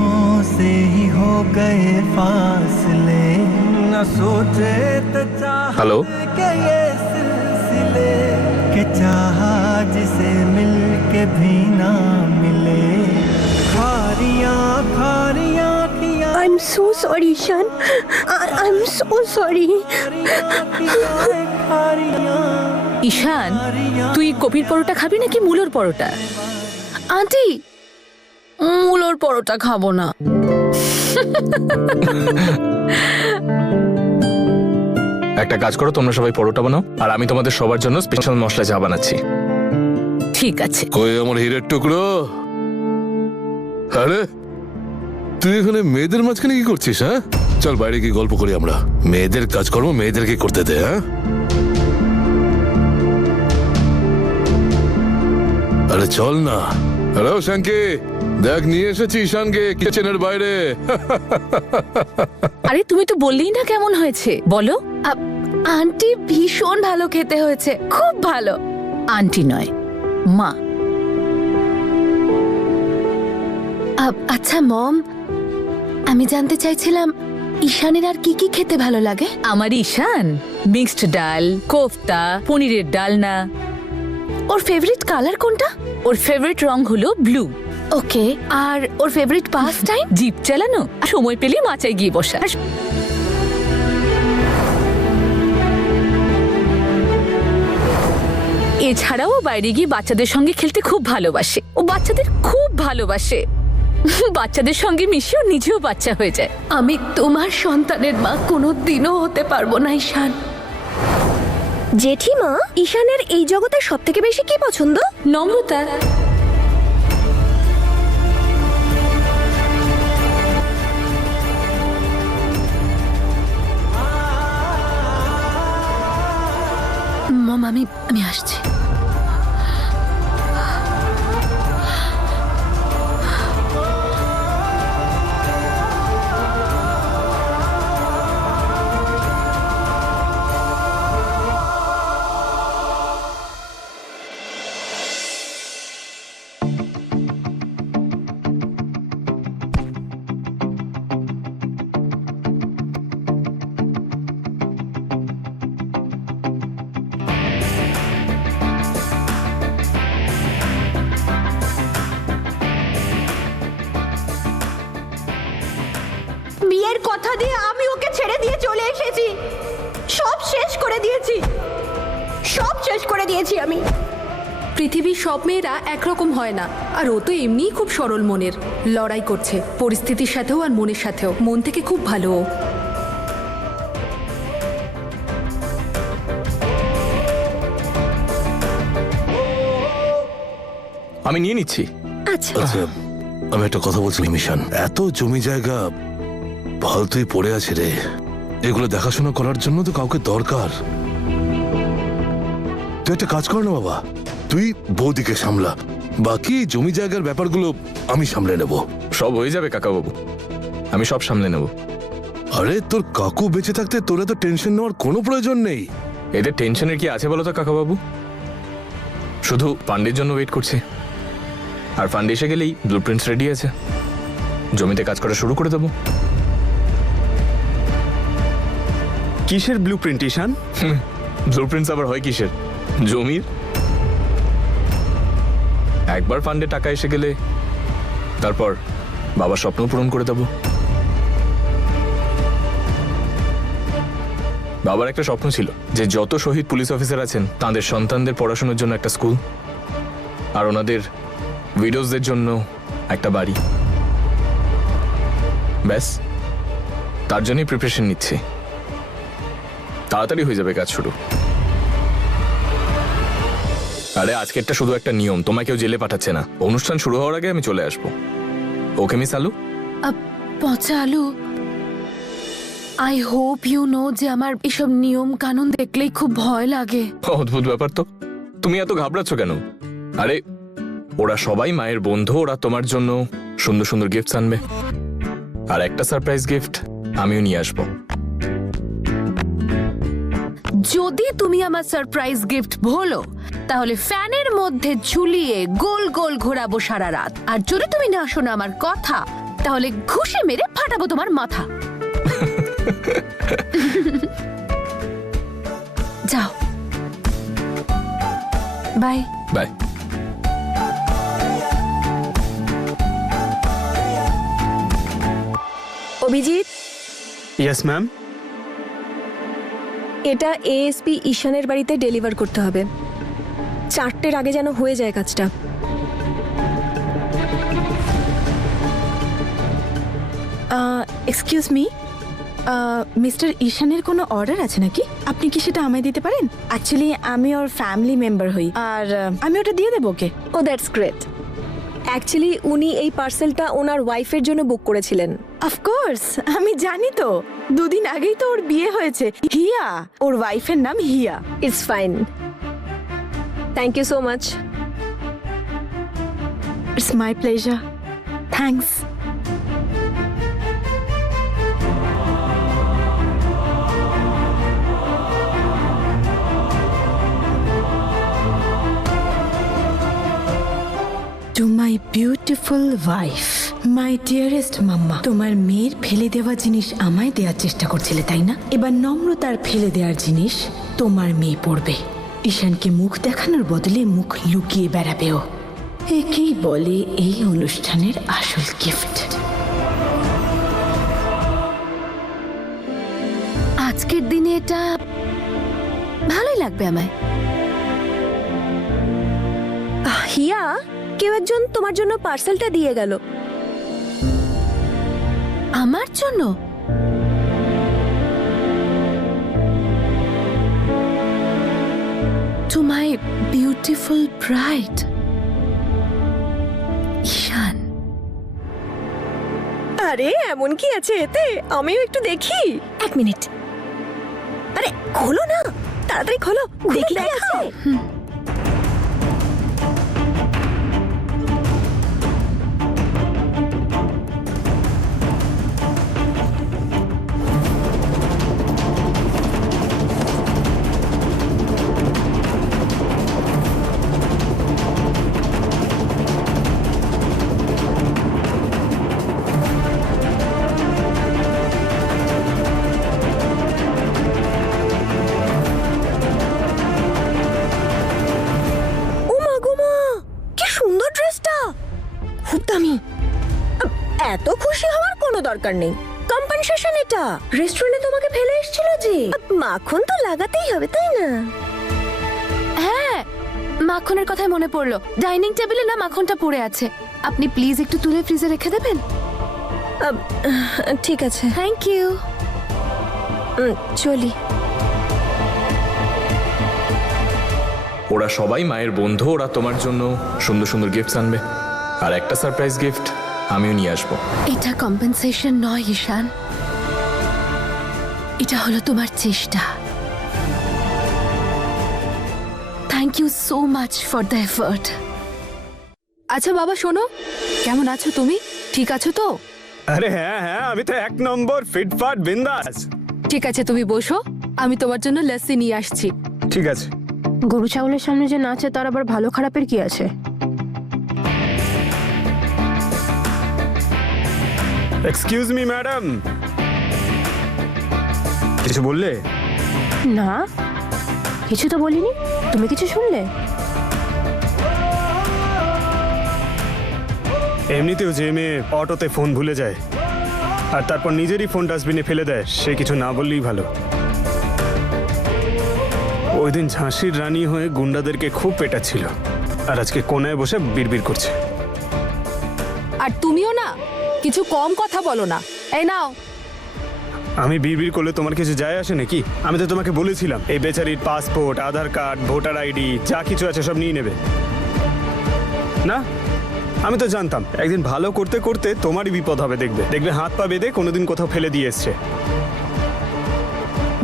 से ही हो गए फासले, न सोचे तो चाह हेलो? के ये सिलसिले, के चाहा जिसे मिल के भी ना मिले, खारियां खारियां किया, I am so sorry Ishan, I am so sorry. खारियां ঈশান, তুই কপির পরোটা খাবি নাকি মূলোর পরোটা? আন্টি, মূলোর পরোটা খাবো না। একটা কাজ করো, তোমরা সবাই পরোটা বানাও আর আমি তোমাদের সবার জন্য স্পেশাল মশলা চা বানাচ্ছি। ঠিক আছে। কই আমার হীরের টুকরো? আরে তুই এখানে মেয়েদের মাঝখানে কি করছিস? হ্যাঁ, চল বাইরে গিয়ে গল্প করি আমরা। মেয়েদের কাজকর্ম মেয়েদেরকে করতে দে। হ্যাঁ, আরে চল না। হ্যালো শাঙ্কি, দেখ নিয়ে এসেছি ঈশানকে কিচেনের বাইরে। আরে তুমি তো বললেই না কেমন হয়েছে, বলো। আন্টি, ভীষণ ভালো খেতে হয়েছে, খুব ভালো। আন্টি নয়, মা। আচ্ছা মম, আমি জানতে চাইছিলাম ঈশানের আর কি কি খেতে ভালো লাগে? আমার ঈশান মিক্সড ডাল, কোফতা, পনিরের ডালনা। ওর ফেভারিট কালার কোনটা? ওর ফেভারিট রং হলো ব্লু। ওকে, আর ওর ফেভারিট পাস টাইম? জিপ চালানো, আর সময় পেলে মাচায় গিয়ে বসা। এছাড়াও বাইরে গিয়ে বাচ্চাদের সঙ্গে খেলতে খুব ভালোবাসে। ও বাচ্চাদের খুব ভালোবাসে, বাচ্চাদের সঙ্গে মিশে ও নিজেও বাচ্চা হয়ে যায়। আমি তোমার সন্তানের মা কোনো দিনও হতে পারবো না ঈশান। জেঠিমা, ঈশানের এই জগতে সব থেকে বেশি কি পছন্দ? নম্রতা। মম, আমি আসছি। বিয়ের কথা দিয়ে আমি ওকে ছেড়ে দিয়ে চলে এসেছি, সব শেষ করে দিয়েছি, সব শেষ করে দিয়েছি আমি। পৃথিবীর সব মেয়েরা একরকম হয় না, আর ও তো এমনিই খুব সরল মনের। লড়াই করছে পরিস্থিতির সাথেও আর মনের সাথেও, মন থেকে খুব ভালো ও। আমি নিয়ে নিচ্ছি। আচ্ছা, আচ্ছা, আমি একটা কথা বলছি ঈশান, এত জমি জায়গা ফালতুই পড়ে আছে রে, এগুলো দেখাশোনা করার জন্য তো কাউকে দরকার। তুই একটা কাজ কর না বাবা, তুই বৌদিকে সামলা, বাকি জমি জায়গার ব্যাপারগুলো আমি সামলে নেব। সব হয়ে যাবে কাকাবাবু, আমি সব সামলে নেব। আরে তোর কাকু বেঁচে থাকতে তোর এত টেনশন নেওয়ার কোনো প্রয়োজন নেই। এদের টেনশনের কি আছে বলো তো কাকাবাবু? শুধু ফান্ডের জন্য ওয়েট করছে, আর ফান্ড এসে গেলেই ব্লুপ্রিন্টস রেডি আছে, জমিতে কাজ করা শুরু করে দেবো। কিসের ব্লু প্রিন্ট ঈশান? ব্লু প্রিন্টস আবার হয় কিসের? জমির। একবার ফান্ডে টাকা এসে গেলে তারপর বাবার স্বপ্ন পূরণ করে দেব। বাবার একটা স্বপ্ন ছিল যে যত শহীদ পুলিশ অফিসার আছেন তাদের সন্তানদের পড়াশোনার জন্য একটা স্কুল, আর ওনাদের উইডোজদের জন্য একটা বাড়ি। ব্যাস, তার জন্যই প্রিপারেশন নিচ্ছে। তাড়াতাড়ি হয়ে যাবে কাজ শুরু। আরে আজকেরটা শুধু একটা নিয়ম, তোমায় কেউ জেলে পাঠাচ্ছে না। অনুষ্ঠান শুরু হওয়ার আগে আমি চলে আসবো। ওকে মিস আলু? পচা আলু, আই হোপ ইউ নো যে আমার এসব নিয়ম কানুন দেখলেই খুব ভয় লাগে। অদ্ভুত ব্যাপার তো, তুমি এত ঘাবড়াচ্ছ কেন? আরে ওরা সবাই মায়ের বন্ধু, ওরা তোমার জন্য সুন্দর সুন্দর গিফট আনবে, আর একটা সারপ্রাইজ গিফট আমিও নিয়ে আসবো। যদি তুমি আমার সারপ্রাইজ গিফট ভোলো তাহলে ফ্যানের মধ্যে ঝুলিয়ে গোল গোল ঘোরাবো সারা রাত, আর যদি তুমি না শোনো আমার কথা তাহলে ঘুষি মেরে ফাটাবো তোমার মাথা। যাও, bye bye. Abhijit, yes ma'am. এটা এএসপি ঈশানের বাড়িতে ডেলিভার করতে হবে। 4টের আগে যেন হয়ে যায় কাজটা। এক্সকিউজ মি, মিস্টার ঈশানের কোনো অর্ডার আছে নাকি? আপনি কি সেটা আমায় দিতে পারেন? অ্যাকচুয়ালি আমি ওর ফ্যামিলি মেম্বার হই, আর আমি ওটা দিয়ে দেবো ওকে। ও দ্যাটস গ্রেট। অ্যাকচুয়ালি উনি এই পার্সেলটা ওনার ওয়াইফের জন্য বুক করেছিলেন। অফকোর্স, আমি জানি তো। 2 দিন আগেই তো ওর বিয়ে হয়েছে। হিয়া, ওর ওয়াইফের নাম Hiya. It's fine, thank you so much. It's my pleasure, thanks. To my beautiful wife, my dearest mamma, তোমার মেয়ের ফেলে দেওয়া জিনিস আমায় দেওয়ার চেষ্টা করছিলে তাই না? এবার নম্রতার ফেলে দেওয়ার জিনিস তোমার মেয়ে পড়বে। ঈশানকে মুখ দেখানোর বদলে মুখ লুকিয়ে বেড়াবে ও। একেই বলে এই অনুষ্ঠানের আসল গিফট। আজকের দিনে এটা ভালোই লাগবে আমায়। হিয়া, কেউ একজন তোমার জন্য পার্সেলটা দিয়ে গেল। আমার জন্য? টু মাই বিউটিফুল ব্রাইড ঈশান। আরে এমন কি আছে এতে? আমিও একটু দেখি। 1 মিনিট। আরে খোলো না, তাড়াতাড়ি খোলো, দেখি কি আছে। এত খুশি হওয়ার কোনো দরকার নেই। কম্পেনসেশন এটা। রেস্টুরেন্টে তোমাকে ফেলে এসেছিল যে, মাখন তো লাগাতেই হবে তাই না? হ্যাঁ, মাখনের কথাই মনে পড়লো। ডাইনিং টেবিলে না মাখনটা পড়ে আছে, আপনি প্লিজ একটু তুলে ফ্রিজে রেখে দেবেন? ঠিক আছে, থ্যাংক ইউ। চলি। ওরা সবাই মায়ের বন্ধু, ওরা তোমার জন্য সুন্দর সুন্দর গিফট আনবে, আর একটা সারপ্রাইজ গিফট আমিও নিয়ে আসবো। এটা কম্পেনসেশন নয় ঈশান, এটা হলো তোমার চেষ্টা। Thank you so much for the effort. আচ্ছা বাবা শোনো, কেমন আছো তুমি? ঠিক আছো তো? আরে হ্যাঁ হ্যাঁ, আমি তো 1 নম্বর ফিটফাট বিন্দাস। ঠিক আছে, তুমি বসো, আমি তোমার জন্য লস্যি নিয়ে আসছি। ঠিক আছে। গরু ছাগলের সামনে যে নাচে তার আবার ভালো খারাপের কি আছে? এক্সকিউজ মি ম্যাডাম, কিছু বললে? না, কিছু তো বলিনি। তুমি কিছু শুনলে? এমনিতেও যে মেয়ে অটোতে ফোন ভুলে যায় আর তারপর নিজেরই ফোন ডাস্টবিনে ফেলে দেয়, সে কিছু না বললেই ভালো। ওই দিন ঝাঁসির রানী হয়ে গুন্ডাদেরকে খুব পেটাচ্ছিল, আর আজকে কোনায় বসে বিড়বিড় করছে। আর তুমিও না কিছু কম কথা বলো না। এই নাও। আমি বিড়বিড় করলে তোমার কিছু যায় আসে নাকি? আমি তো তোমাকে বলেছিলাম এই বেচারির পাসপোর্ট, আধার কার্ড, ভোটার আইডি যা কিছু আছে সব নিয়ে নেবে। না, আমি তো জানতাম একদিন ভালো করতে করতে তোমারই বিপদ হবে। দেখবে দেখবে হাত পা বেঁধে কোনোদিন কোথাও ফেলে দিয়ে এসছে।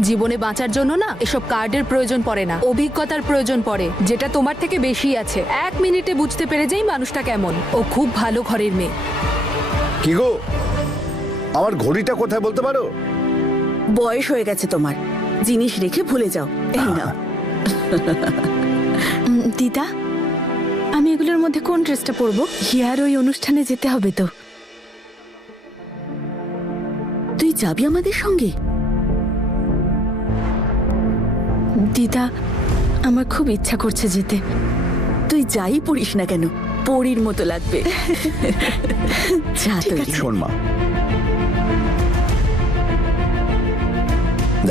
জীবনে বাঁচার জন্য না এসব কার্ডের প্রয়োজন পড়ে না, অভিজ্ঞতার প্রয়োজন পড়ে, যেটা তোমার থেকে বেশি আছে। 1 মিনিটে বুঝতে পেরে যাই মানুষটা কেমন। ও খুব ভালো ঘরের মেয়ে। কি গো, আমার ঘড়িটা কোথায় বলতে পারো? বয়স হয়ে গেছে তোমার, জিনিস রেখে ভুলে যাও। এই না। দিদা, আমি এগুলোর মধ্যে কোন ড্রেসটা পরবো? হিয়ার ওই অনুষ্ঠানে যেতে হবে তো। তুই যাবি আমাদের সঙ্গে? দিদা, আমার খুব ইচ্ছা করছে যেতে। তুই যাই পড়িস না কেন, পরীর মতো লাগবে। যা তৈরি হ। শোন মা,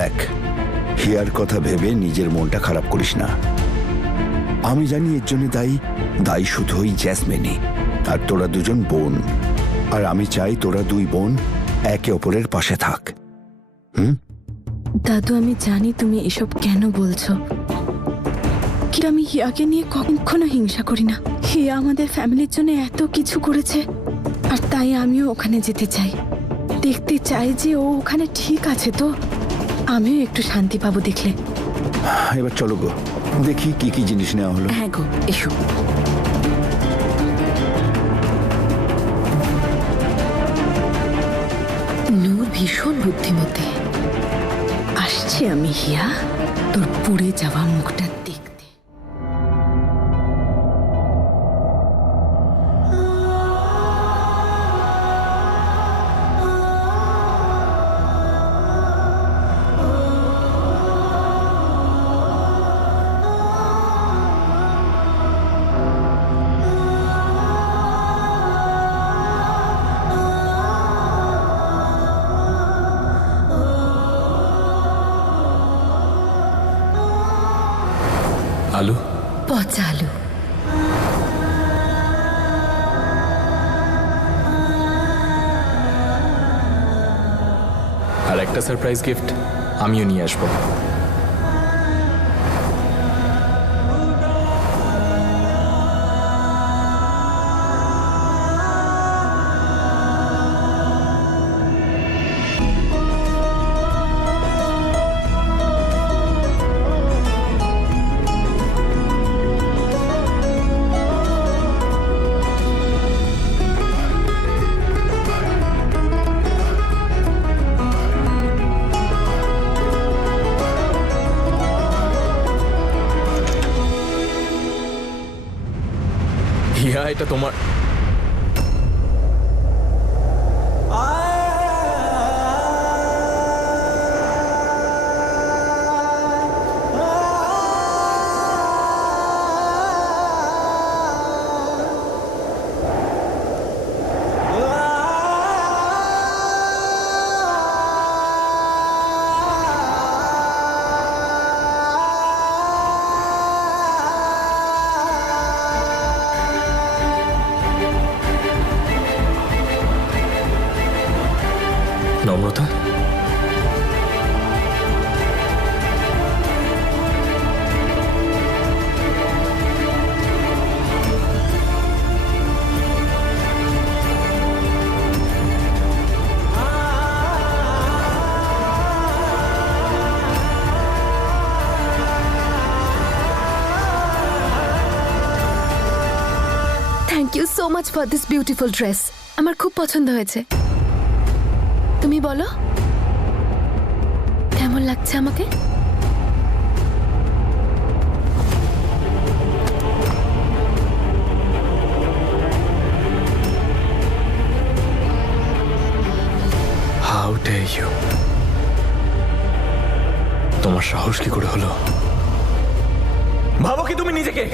দেখ, হিয়ার কথা ভেবে নিজের মনটা খারাপ করিস না। আমি জানি এর জন্য দায়ী শুধু ওই জ্যাসমিনই। আর তোরা দুজন বোন, আর আমি চাই তোরা দুই বোন একে অপরের পাশে থাক। দাদু, আমি জানি তুমি এসব কেন বলছো, কিন্তু আমি হিয়াকে নিয়ে কখনো হিংসা করি না। হিয়া আমাদের ফ্যামিলির জন্য এত কিছু করেছে, আর তাই আমিও ওখানে যেতে চাই। দেখতে চাই যে ও ওখানে ঠিক আছে তো। আমিও একটু শান্তি পাবো দেখলে। এবার চলো গো, দেখি কি কি জিনিস নেওয়া হলো। হ্যাঁ গো, এসো। নূর ভীষণ বুদ্ধিমতী। আসছি আমি হিয়া, তোর পুড়ে যাওয়া মুখটা দেখতে। আলু, পচা আলু। আর একটা সারপ্রাইজ গিফট আমিও নিয়ে আসবো। হিয়া, এটা তোমার। Namrata, thank you so much for this beautiful dress. আমার খুব পছন্দ হয়েছে। তুমি বলো কেমন লাগছে আমাকে? How dare you! তোমার সাহস কি করে হলো? ভাবো কি তুমি নিজেকে?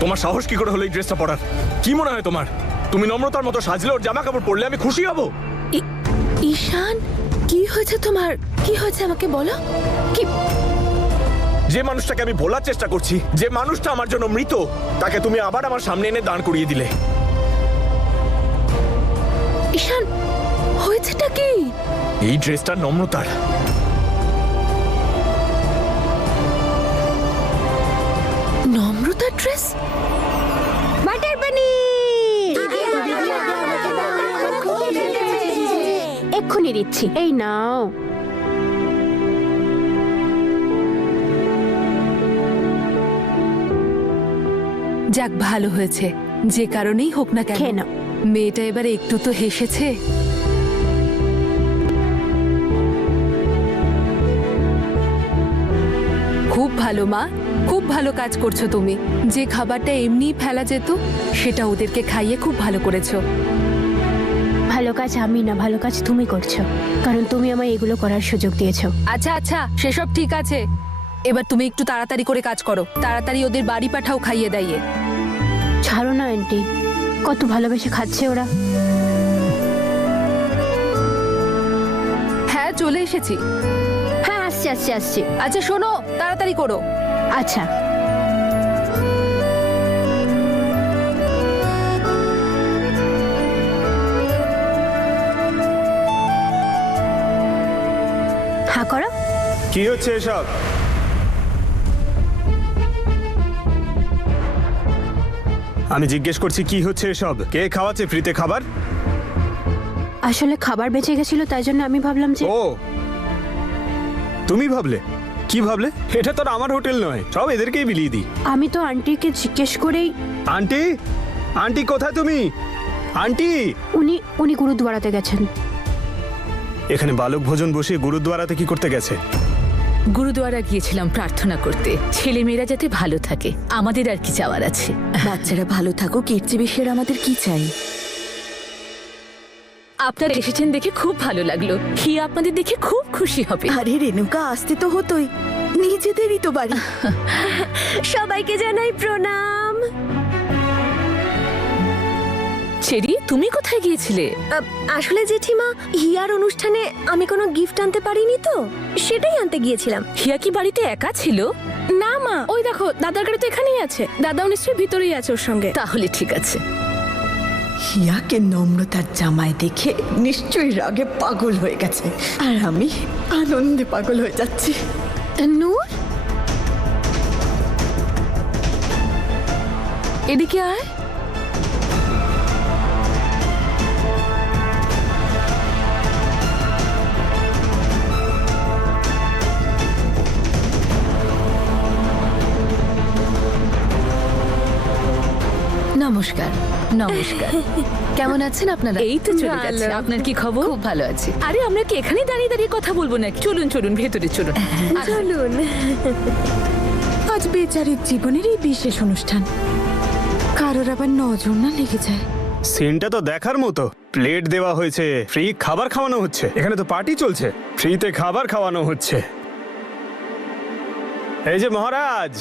তোমার সাহস কি করে হলো এই ড্রেসটা পরার? কি মনে হয় তোমার তুমি নম্রতার মতো সাজলে ওর জামা কাপড় পরলে আমি খুশি হব? ঈশান, কি হয়েছে তোমার? কি হয়েছে আমাকে বলো। কি? যে মানুষটাকে আমি ভোলার চেষ্টা করছি, যে মানুষটা আমার জন্য মৃত, তাকে তুমি আবার আমার সামনে এনে দাঁড় করিয়ে দিলে। ঈশান, হয়েছেটা কি? এই ড্রেসটা নম্রতার। নম্রতার ড্রেস? বাটার পনির এক্ষুনি দিচ্ছি, এই নাও। যাক, ভালো হয়েছে। যে কারণেই হোক না কেন, খেয়ে নাও। মেয়েটা এবারে একটু তো হেসেছে। খুব ভালো মা, খুব ভালো কাজ করছো তুমি। যে খাবারটা এমনিই ফেলা যেত সেটা ওদেরকে খাইয়ে খুব ভালো করেছো। ভালো কাজ আমি না, ভালো কাজ তুমি করছো, কারণ তুমি আমায় এগুলো করার সুযোগ দিয়েছো। আচ্ছা আচ্ছা, সেসব ঠিক আছে। এবার তুমি একটু তাড়াতাড়ি করে কাজ করো, তাড়াতাড়ি ওদের বাড়ি পাঠাও খাইয়ে দাইয়ে। ছাড়ো না আন্টি, কত ভালোবেসে খাচ্ছে ওরা। হ্যাঁ, চলে এসেছি। হ্যাঁ, আসছি আসছি আসছি। আচ্ছা শোনো, তাড়াতাড়ি করো। আচ্ছা, হ্যাঁ করো। কি হচ্ছে এসব? আমি জিজ্ঞেস করছি কি হচ্ছে এসব? কে খাওয়াচ্ছে ফ্রিতে খাবার? আসলে খাবার বেঁচে গেছিল, তাই জন্য আমি ভাবলাম যে। ও, তুমি ভাবলে? কি ভাবলে? এটা তো আর আমার হোটেল নয়, সব এদেরকেই বিলিয়ে দিই। আমি তো আন্টিকে জিজ্ঞেস করেই। আন্টি, আন্টি কোথায় তুমি? আন্টি, উনি গুরুদুয়ারাতে গেছেন। এখানে বালক ভোজন বসিয়ে গুরুদুয়ারাতে কি করতে গেছে? গুরুদুয়ারা গিয়েছিলাম প্রার্থনা করতে, ছেলেমেয়েরা যাতে ভালো থাকে, আমাদের আর কি চাওয়ার আছে। বাচ্চারা ভালো থাকুক, এর চেয়ে বেশি আর আমাদের কি চাই? আপনারা এসেছেন দেখে খুব ভালো লাগলো। হিয়া আপনাদের দেখে খুব খুশি হবে। আরে রেণুকা, আসতে তো হতোই, নিজেদেরই তো বাড়ি। সবাইকে জানাই প্রণাম। চেরি, তুমি কোথায় গিয়েছিলে? আসলে জেঠিমা, হিয়ার অনুষ্ঠানে আমি কোনো গিফট আনতে পারিনি তো, সেটাই আনতে গিয়েছিলাম। হিয়া কি বাড়িতে একা ছিল? না মা, ওই দেখো দাদার গাড়ি তো এখানেই আছে, দাদাও নিশ্চয়ই ভিতরেই আছে ওর সঙ্গে। তাহলে ঠিক আছে। হিয়াকে নম্রতার জামায় দেখে নিশ্চয়ই রাগে পাগল হয়ে গেছে, আর আমি আনন্দে পাগল হয়ে যাচ্ছি। নূর, এদিকে আয়। নমস্কার। নমস্কার। কেমন আছেন আপনারা? এই তো চলে যাচ্ছে। আপনার কি খবর? খুব ভালো আছি। আরে আমরা কি এখানে দাঁড়িয়ে দাঁড়িয়ে কথা বলবো নাকি? চলুন চলুন, ভেতরে চলুন। চলুন। আজ বেচারির জীবনের এই বিশেষ অনুষ্ঠান, কারোর আবার নজর না লেগে যায়। সিনটা তো দেখার মতো। প্লেট দেওয়া হয়েছে, ফ্রি খাবার খাওয়ানো হচ্ছে। এখানে তো পার্টি চলছে, ফ্রিতে খাবার খাওয়ানো হচ্ছে। এই যে মহারাজ,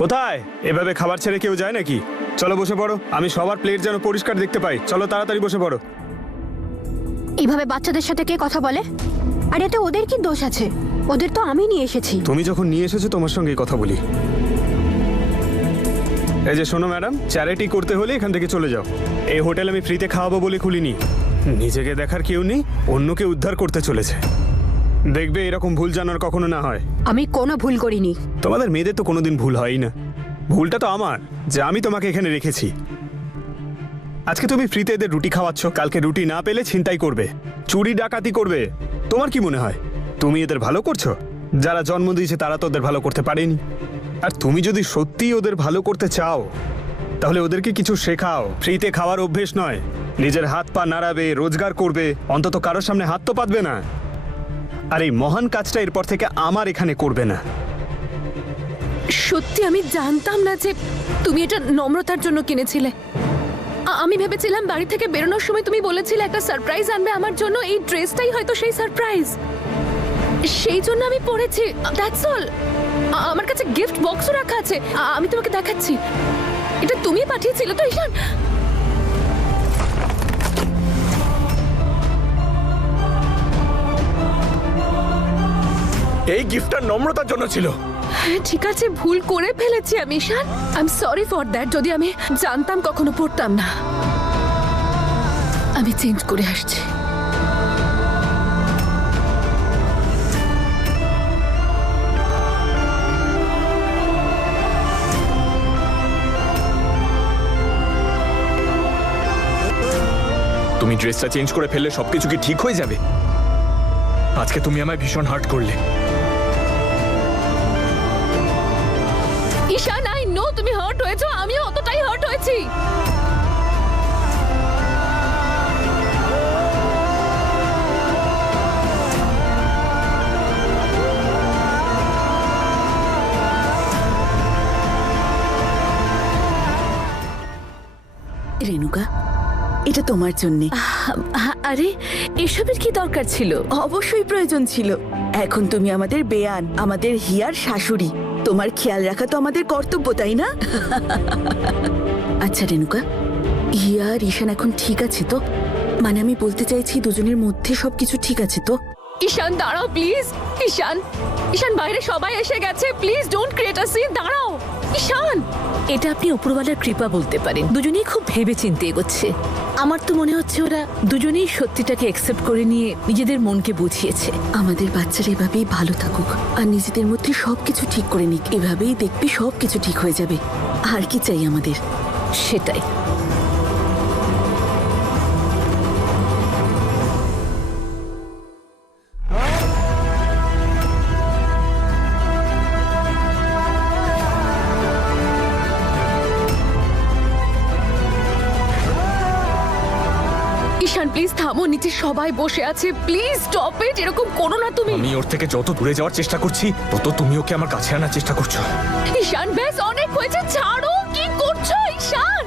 কোথায়? এভাবে খাবার ছেড়ে কেউ যায় নাকি? চলো বসে পড়ো, আমি সবার প্লেট যেন পরিষ্কার দেখতে পাই। চলো তাড়াতাড়ি বসে পড়ো। এইভাবে বাচ্চাদের সাথে কে কথা বলে? আর এতে ওদের কি দোষ আছে? ওদের তো আমি নিয়ে এসেছি। তুমি যখন নিয়ে এসেছো তোমার সঙ্গে কথা বলি। এই যে শোনো ম্যাডাম, চ্যারিটি করতে হলে এখান থেকে চলে যাও। এই হোটেল আমি ফ্রিতে খাওয়াবো বলে খুলিনি। নিজেকে দেখার কেউ নেই, অন্যকে উদ্ধার করতে চলেছে। দেখবে এরকম ভুল যেন আর কখনো না হয়। আমি কোনো ভুল করিনি। তোমাদের মেয়েদের তো কোনোদিন ভুল হয়ই না। ভুলটা তো আমার, যে আমি তোমাকে এখানে রেখেছি। আজকে তুমি ফ্রিতে এদের রুটি খাওয়াচ্ছ, কালকে রুটি না পেলে ছিনতাই করবে, চুরি ডাকাতি করবে। তোমার কি মনে হয় তুমি এদের ভালো করছো? যারা জন্ম দিয়েছে তারা তো ওদের ভালো করতে পারেনি। আর তুমি যদি সত্যিই ওদের ভালো করতে চাও, তাহলে ওদেরকে কিছু শেখাও। ফ্রিতে খাওয়ার অভ্যেস নয়। নিজের হাত পা নাড়াবে, রোজগার করবে, অন্তত কারোর সামনে হাত তো পাতবে না। আর এই মহান কাজটা এরপর থেকে আমার এখানে করবে না। সত্যি আমি জানতাম না যে তুমি এটা নম্রতার জন্য কিনেছিলে। আমি ভেবেছিলাম বাড়ি থেকে বেরোনোর সময় তুমি বলেছিলে একটা সারপ্রাইজ আনবে আমার জন্য। এই ড্রেসটাই হয়তো সেই সারপ্রাইজ, সেই জন্য আমি পরেছি। That's all. আমার কাছে গিফট বক্সও রাখা আছে, আমি তোমাকে দেখাচ্ছি। এটা তুমি পাঠিয়েছিলে তো ঈশান? এই গিফটটা নম্রতার জন্য ছিল। হ্যাঁ ঠিক আছে, ভুল করে ফেলেছি আমি Ishan. I am sorry for that. যদি আমি জানতাম কখনো পড়তাম না। আমি চেঞ্জ করে আসছি। তুমি ড্রেসটা চেঞ্জ করে ফেললে সবকিছু কি ঠিক হয়ে যাবে? আজকে তুমি আমায় ভীষণ হার্ট করলে। ঈশান, আই নো তুমি হার্ট হয়েছো, আমিও অতটাই হার্ট হয়েছি। রেণুকা, এটা তোমার জন্যে। আরে এসবের কি দরকার ছিল? অবশ্যই প্রয়োজন ছিল। এখন তুমি আমাদের বেয়ান, আমাদের হিয়ার শাশুড়ি। তোমার খেয়াল রাখা তো আমাদের কর্তব্য, তাই না? আচ্ছা রেণুকা, হিয়া আর ঈশান এখন ঠিক আছে তো? মানে আমি বলতে চাইছি দুজনের মধ্যে সবকিছু ঠিক আছে তো? ঈশান দাঁড়াও প্লিজ। ঈশান, ঈশান বাইরে সবাই এসে গেছে, please don't create a scene. দাঁড়াও ঈশান। এটা আপনি উপরওয়ালার কৃপা বলতে পারেন। দুজনেই খুব ভেবে চিন্তে এগোচ্ছে। আমার তো মনে হচ্ছে ওরা দুজনেই সত্যিটাকে অ্যাকসেপ্ট করে নিয়ে নিজেদের মনকে বুঝিয়েছে। আমাদের বাচ্চারা এভাবেই ভালো থাকুক আর নিজেদের মধ্যে সবকিছু ঠিক করে নিক। এভাবেই দেখবি সবকিছু ঠিক হয়ে যাবে। আর কি চাই আমাদের? সেটাই। ঈশান প্লিজ থামো, নিচে সবাই বসে আছে, প্লিজ স্টপ ইট। এরকম করো না তুমি। আমি ওর থেকে যত দূরে যাওয়ার চেষ্টা করছি তত তুমি ওকে আমার কাছে আনার চেষ্টা করছো। ঈশান ব্যাস অনেক হয়েছে, ছাড়ো। কি করছো ঈশান?